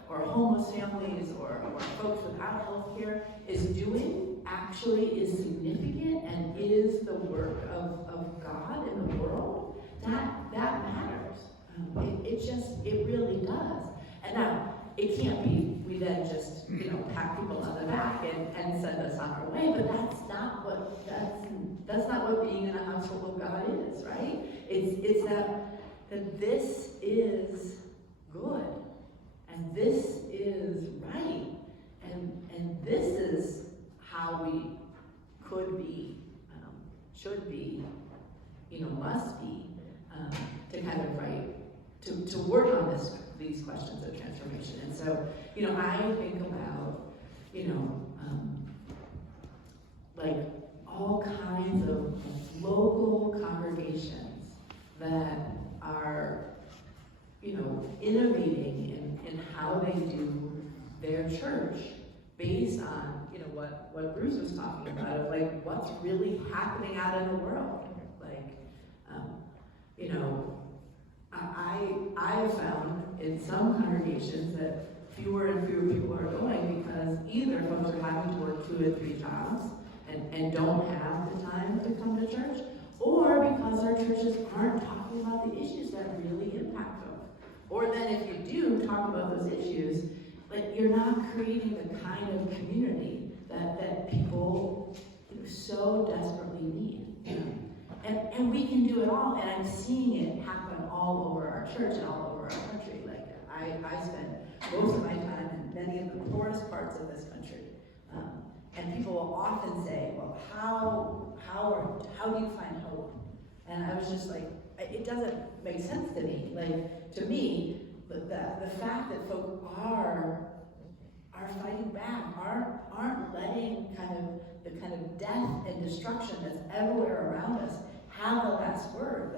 or homeless families or folks without health care is doing actually is significant and is the work of God in the world, that matters. It really does. And now, it can't be, we then just, pat people on the back and send us on our way, but that's not what being in a household of God is, right? It's that this is good, and this is right, and this is how we could be, should be, must be, to kind of to work on these questions of transformation. And so, I think about, like all kinds of local congregations that are, innovating in how they do their church based on, what Bruce was talking about, of like what's really happening out in the world. Like, I have found in some congregations that fewer and fewer people are going because either folks are having to work 2 and 3 jobs and don't have the time to come to church, or because our churches aren't talking about the issues that really impact them. Or then if you do talk about those issues, like you're not creating the kind of community that people so desperately need. And we can do it all, and I'm seeing it happen all over our church and all over our country. Like I spend most of my time in many of the poorest parts of this country, and people will often say, "Well, how do you find hope?" And I was just like, it doesn't make sense to me. Like to me, the fact that folks are fighting back, aren't letting the kind of death and destruction that's everywhere around us have the last word.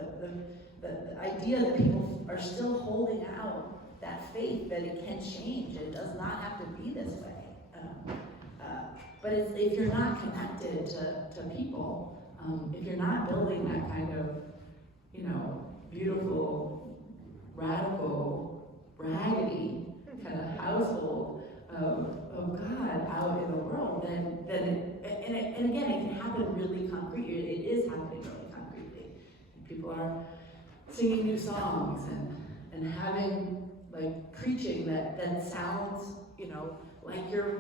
The idea that people are still holding out that faith that it can change. It does not have to be this way. But if you're not connected to people, if you're not building that kind of, beautiful, radical, raggedy kind of household of God out in the world, then and again, it can happen really concretely. It is happening really concretely. People are singing new songs and having like preaching that sounds, like you're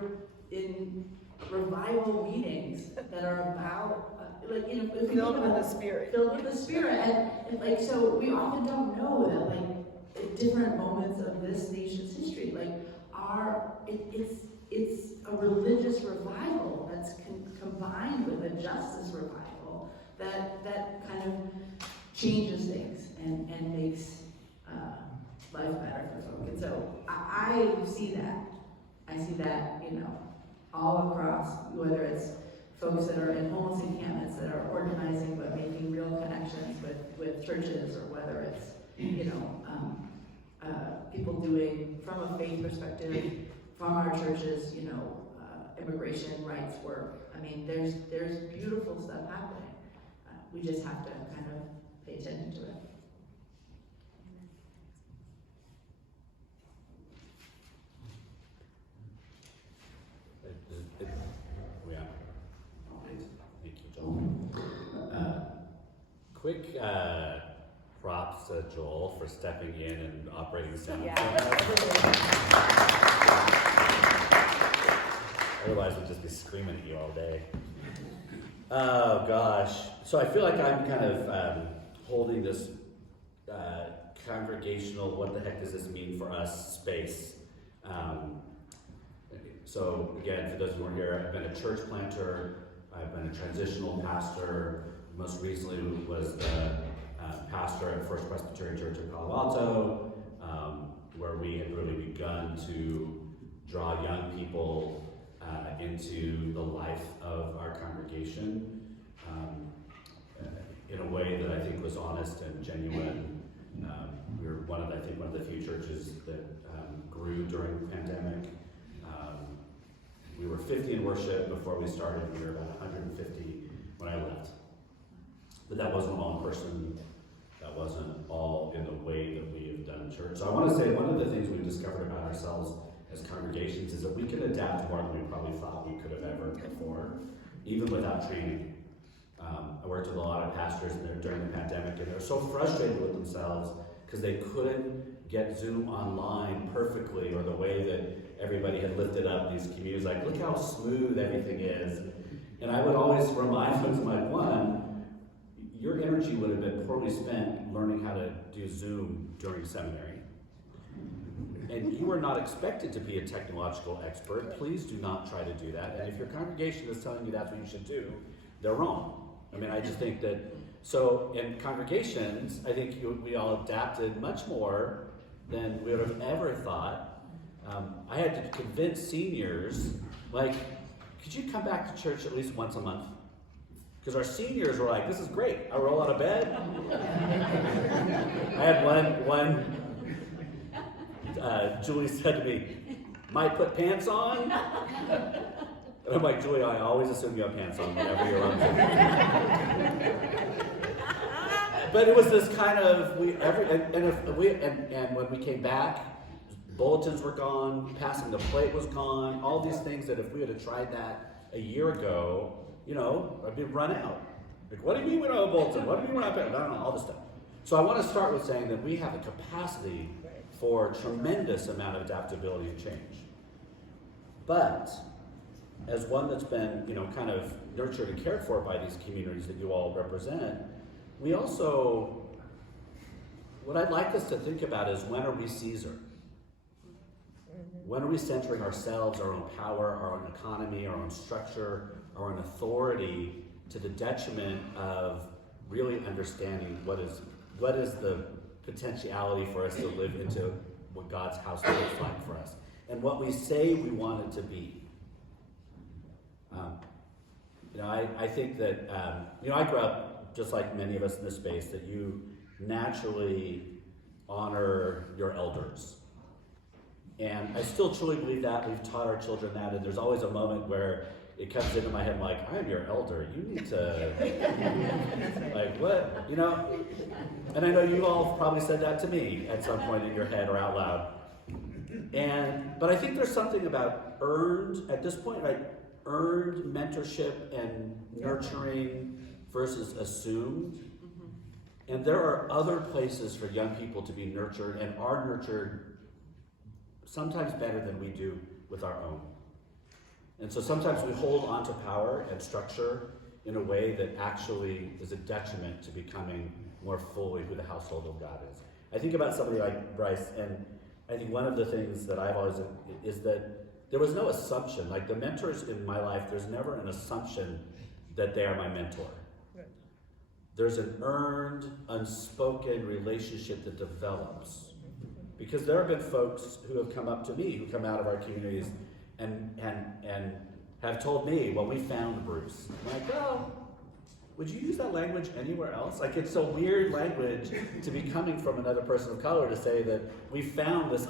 in revival meetings that are about Filled with the Spirit. Filled with the Spirit, and like so, we often don't know that like at different moments of this nation's history, like it's a religious revival that's combined with a justice revival that kind of changes things and makes life better for folk. And so I see that. I see that, all across, whether it's folks that are in homeless encampments that are organizing but making real connections with churches, or whether it's, people doing, from a faith perspective, from our churches, immigration rights work. I mean, there's beautiful stuff happening. We just have to kind of pay attention to it. Thank you, Joel. Quick props to Joel for stepping in and operating sound. Otherwise, we'd just be screaming at you all day. Oh gosh. So I feel like I'm kind of holding this congregational, what the heck does this mean for us space. So again, for those who weren't here, I've been a church planter, I've been a transitional pastor, most recently was the pastor at First Presbyterian Church in Palo Alto, where we had really begun to draw young people into the life of our congregation in a way that I think was honest and genuine. We were one of the few churches that grew during the pandemic. We were 50 in worship before we started. We were about 150 when I left. But that wasn't all in person. That That wasn't all in the way that we have done church. So I want to say one of the things we've discovered about ourselves as congregations is that we can adapt more than we probably thought we could have ever before, even without training. I worked with a lot of pastors during the pandemic, and they're so frustrated with themselves because they couldn't get Zoom online perfectly, or the way that everybody had lifted up these communities. Like, look how smooth everything is. And I would always remind them, like, one, your energy would have been poorly spent learning how to do Zoom during seminary. And you are not expected to be a technological expert. Please do not try to do that. And if your congregation is telling you that's what you should do, they're wrong. I mean, I just think that, so in congregations, I think we all adapted much more than we would have ever thought. I had to convince seniors, like, could you come back to church at least once a month? Because our seniors were like, this is great. I roll out of bed. I had one Julie said to me, might put pants on? And I'm like, Julie, I always assume you have pants on whenever you're on Zoom. But it was this kind of, and when we came back, bulletins were gone, passing the plate was gone, all these things that if we had tried that a year ago, you know, I'd be run out. Like, what do you mean we don't have a bulletin? What do you mean we're not paying? I don't know, all this stuff. So I want to start with saying that we have a capacity for a tremendous amount of adaptability and change. But as one that's been, you know, kind of nurtured and cared for by these communities that you all represent, we also, what I'd like us to think about is, when are we Caesar? When are we centering ourselves, our own power, our own economy, our own structure, our own authority, to the detriment of really understanding what is the potentiality for us to live into what God's house looks like for us, and what we say we want it to be. You know, I think that, you know, I grew up, just like many of us in this space, that you naturally honor your elders. And I still truly believe that. We've taught our children that, and there's always a moment where it comes into my head like, I'm your elder, you need to, like, what, you know? And I know you all probably said that to me at some point in your head or out loud. But I think there's something about earned, at this point, right, earned mentorship and nurturing versus assumed. And there are other places for young people to be nurtured, and are nurtured sometimes better than we do with our own. And so sometimes we hold on to power and structure in a way that actually is a detriment to becoming more fully who the household of God is. I think about somebody like Bryce, and I think one of the things that I've always, is that there was no assumption. Like, the mentors in my life, there's never an assumption that they are my mentor. Right. There's an earned, unspoken relationship that develops. Because there have been folks who have come up to me, who come out of our communities, and have told me, well, we found Bruce. I'm like, well, would you use that language anywhere else? Like, it's a weird language to be coming from another person of color to say that we found this.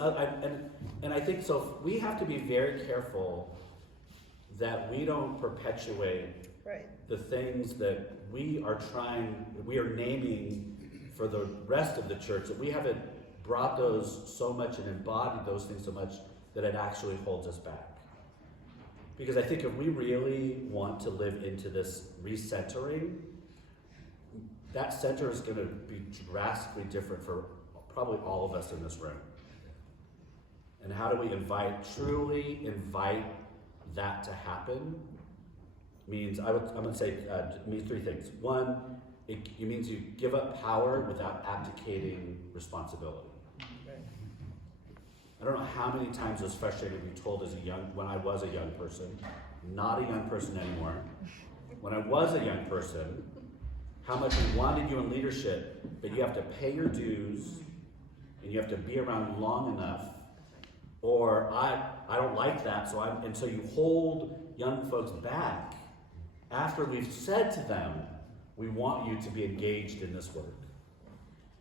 And I think so we have to be very careful that we don't perpetuate the things that we are naming for the rest of the church, that we haven't brought those so much and embodied those things so much that it actually holds us back. Because I think if we really want to live into this recentering, that center is going to be drastically different for probably all of us in this room. And how do we truly invite that to happen? Means, I'm going to say, it means three things. One, it means you give up power without abdicating responsibility. I don't know how many times it was frustrating to be told when I was a young person, not a young person anymore, when I was a young person, how much we wanted you in leadership, but you have to pay your dues, and you have to be around long enough, or I don't like that, so you hold young folks back after we've said to them, we want you to be engaged in this work.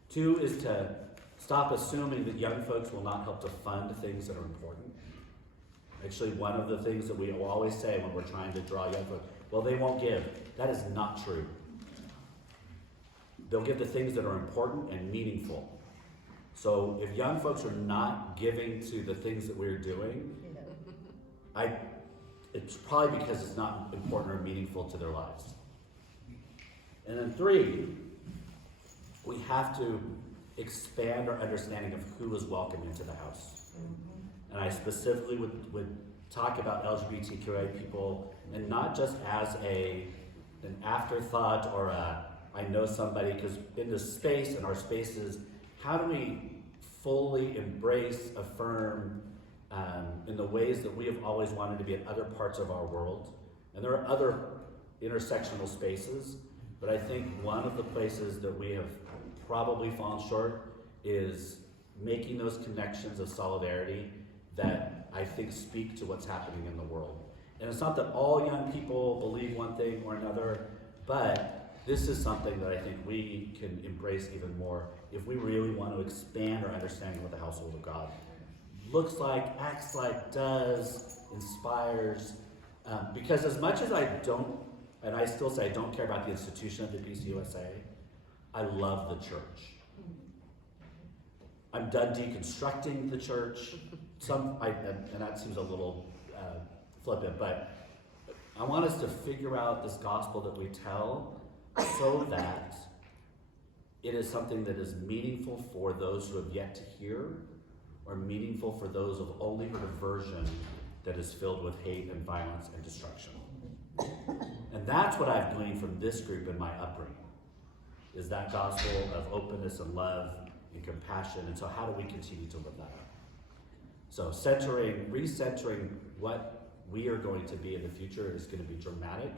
Two is to stop assuming that young folks will not help to fund things that are important. Actually, one of the things that we will always say when we're trying to draw young folks, well, they won't give. That is not true. they'll give to things that are important and meaningful. So if young folks are not giving to the things that we're doing, it's probably because it's not important or meaningful to their lives. And then 3, we have to expand our understanding of who is welcome into the house. And I specifically would talk about LGBTQIA people, and not just as an afterthought or I know somebody, because in the space, in our spaces, how do we fully embrace, affirm, in the ways that we have always wanted to be in other parts of our world? And there are other intersectional spaces, but I think one of the places that we have probably fallen short is making those connections of solidarity that I think speak to what's happening in the world. And it's not that all young people believe one thing or another, but this is something that I think we can embrace even more if we really want to expand our understanding of what the household of God looks like, acts like, does, inspires. Because as much as I don't, and I still say I don't care about the institution of the PCUSA, I love the church. I'm done deconstructing the church. And that seems a little flippant, but I want us to figure out this gospel that we tell so that it is something that is meaningful for those who have yet to hear, or meaningful for those of only heard a version that is filled with hate and violence and destruction. And that's what I've gleaned from this group in my upbringing, is that gospel of openness and love and compassion. And so how do we continue to live that out? So recentering what we are going to be in the future is going to be dramatic.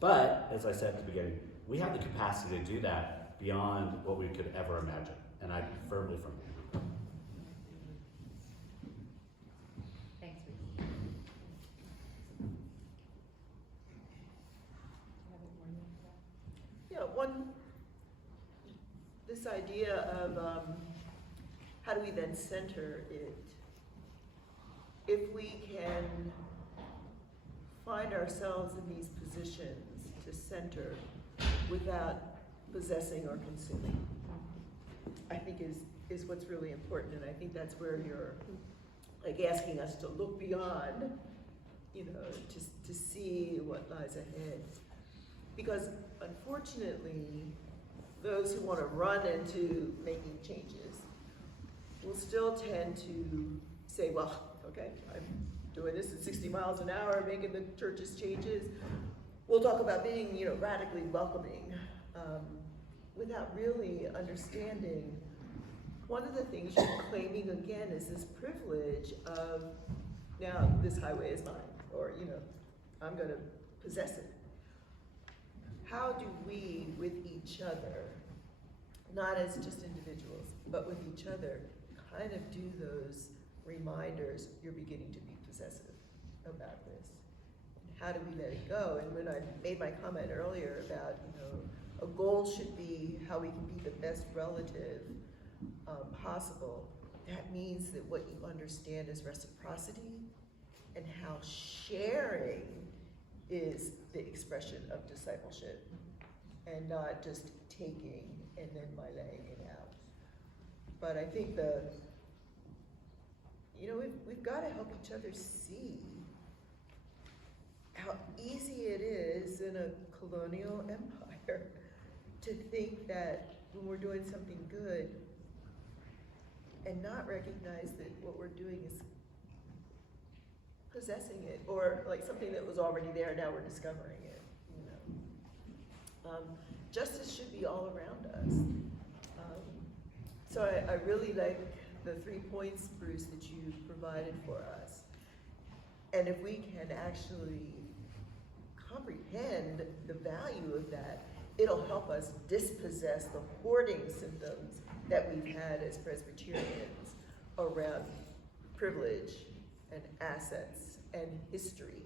But, as I said at the beginning, we have the capacity to do that beyond what we could ever imagine. And I firmly believe. Thanks, Reese. Yeah, this idea of how do we then center it? If we can find ourselves in these positions to center without possessing or consuming, I think is what's really important. And I think that's where you're like asking us to look beyond, to see what lies ahead. Because unfortunately, those who want to run into making changes will still tend to say, well, okay, I'm doing this at 60 miles an hour, making the church's changes. We'll talk about being, radically welcoming, without really understanding. One of the things you're claiming again is this privilege of, now this highway is mine, or I'm going to possess it. How do we, with each other, not as just individuals, but with each other, kind of do those reminders, you're beginning to be possessive about this? And how do we let it go? And when I made my comment earlier about, a goal should be how we can be the best relative possible, that means that what you understand is reciprocity, and how sharing is the expression of discipleship, and not just taking and then laying it out. But I think we've got to help each other see how easy it is in a colonial empire to think that when we're doing something good and not recognize that what we're doing is possessing it, or like something that was already there, now we're discovering it. Justice should be all around us. So I really like the 3 points, Bruce, that you provided for us. And if we can actually comprehend the value of that, it'll help us dispossess the hoarding symptoms that we've had as Presbyterians around privilege and assets and history.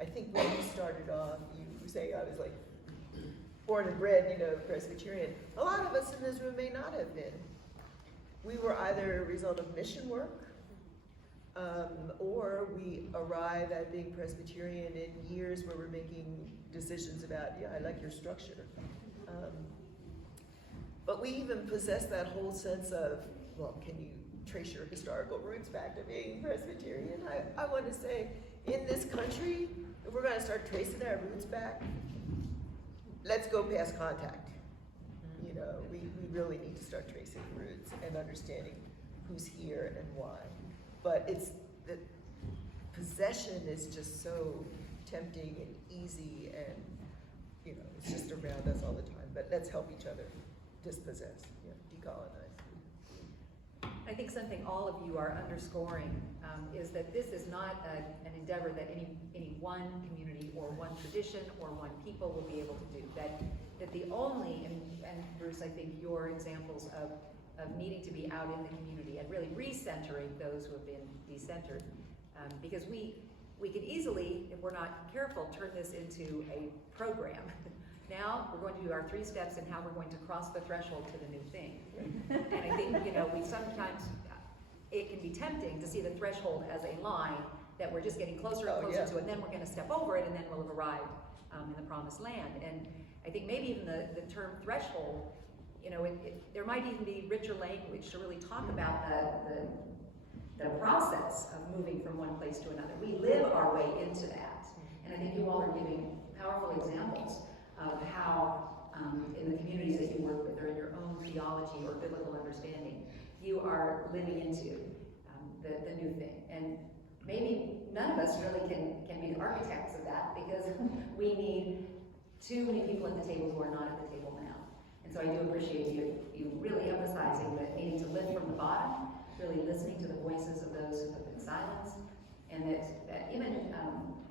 I think when you started off, you were saying I was like born and bred, Presbyterian. A lot of us in this room may not have been. We were either a result of mission work, or we arrive at being Presbyterian in years where we're making decisions about, I like your structure. But we even possess that whole sense of, well, can you trace your historical roots back to being Presbyterian? I want to say, in this country, if we're going to start tracing our roots back, let's go past contact. You know, we really need to start tracing roots and understanding who's here and why. But it's the possession is just so tempting and easy, and you know, it's just around us all the time. But let's help each other dispossess, decolonize. I think something all of you are underscoring is that this is not an endeavor that any one community or one tradition or one people will be able to do. That the only, and Bruce, I think your examples of needing to be out in the community and really recentering those who have been decentered, because we could easily, if we're not careful, turn this into a program. Now we're going to do our 3 steps and how we're going to cross the threshold to the new thing. And I think, you know, we sometimes, it can be tempting to see the threshold as a line that we're just getting closer and closer to, and then we're going to step over it, and then we'll have arrived in the promised land. And I think maybe even the term threshold, you know, there might even be richer language to really talk about the process of moving from one place to another. We live our way into that. And I think you all are giving powerful examples of how in the communities that you work with or in your own theology or biblical understanding, you are living into the new thing. And maybe none of us really can be the architects of that, because we need too many people at the table who are not at the table now. And so I do appreciate you really emphasizing that needing to lift from the bottom, really listening to the voices of those who have been silenced, and that even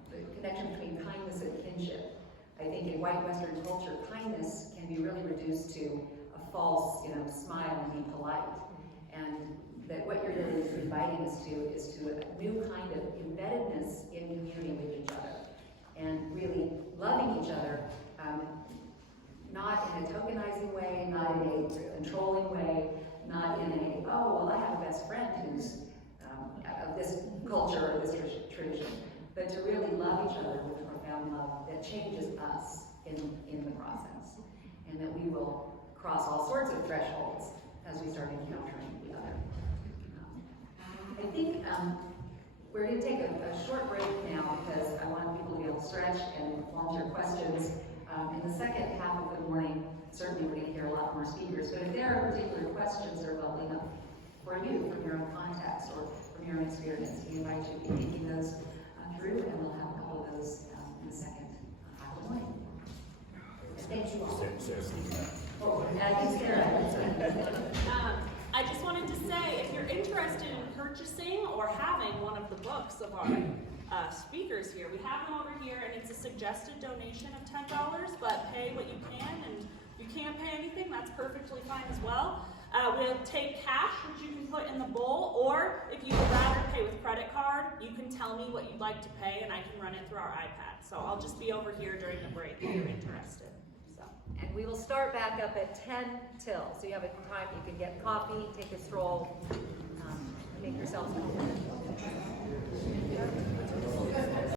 the connection between kindness and kinship. I think in white Western culture, kindness can be really reduced to a false, you know, smile and be polite. And that what you're really inviting us to is to a new kind of embeddedness in community with each other, and really loving each other, not in a tokenizing way, not in a controlling way, not in a, oh, well, I have a best friend who's of this culture or this tradition, but to really love each other with profound love that changes us in the process, and that we will cross all sorts of thresholds as we start encountering the other. I think we're going to take a short break now, because I want people to be able to stretch and form their questions. In the second half of the morning, certainly we're going to hear a lot more speakers, but if there are particular questions that are bubbling up for you from your own context or from your own experience, we invite you to be thinking those through, and we'll have a couple of those in the second half of the morning. Thank you all. Oh, Sarah. I just wanted to say, if you're interested in purchasing or having one of the books of our speakers here, we have them over here, and it's a suggested donation of $10, but pay what you can, and if you can't pay anything, that's perfectly fine as well. We'll take cash, which you can put in the bowl, or if you would rather pay with credit card, you can tell me what you'd like to pay, and I can run it through our iPad. So I'll just be over here during the break if you're interested. And we will start back up at 10 till. So you have a time, you can get coffee, take a stroll, make yourselves comfortable.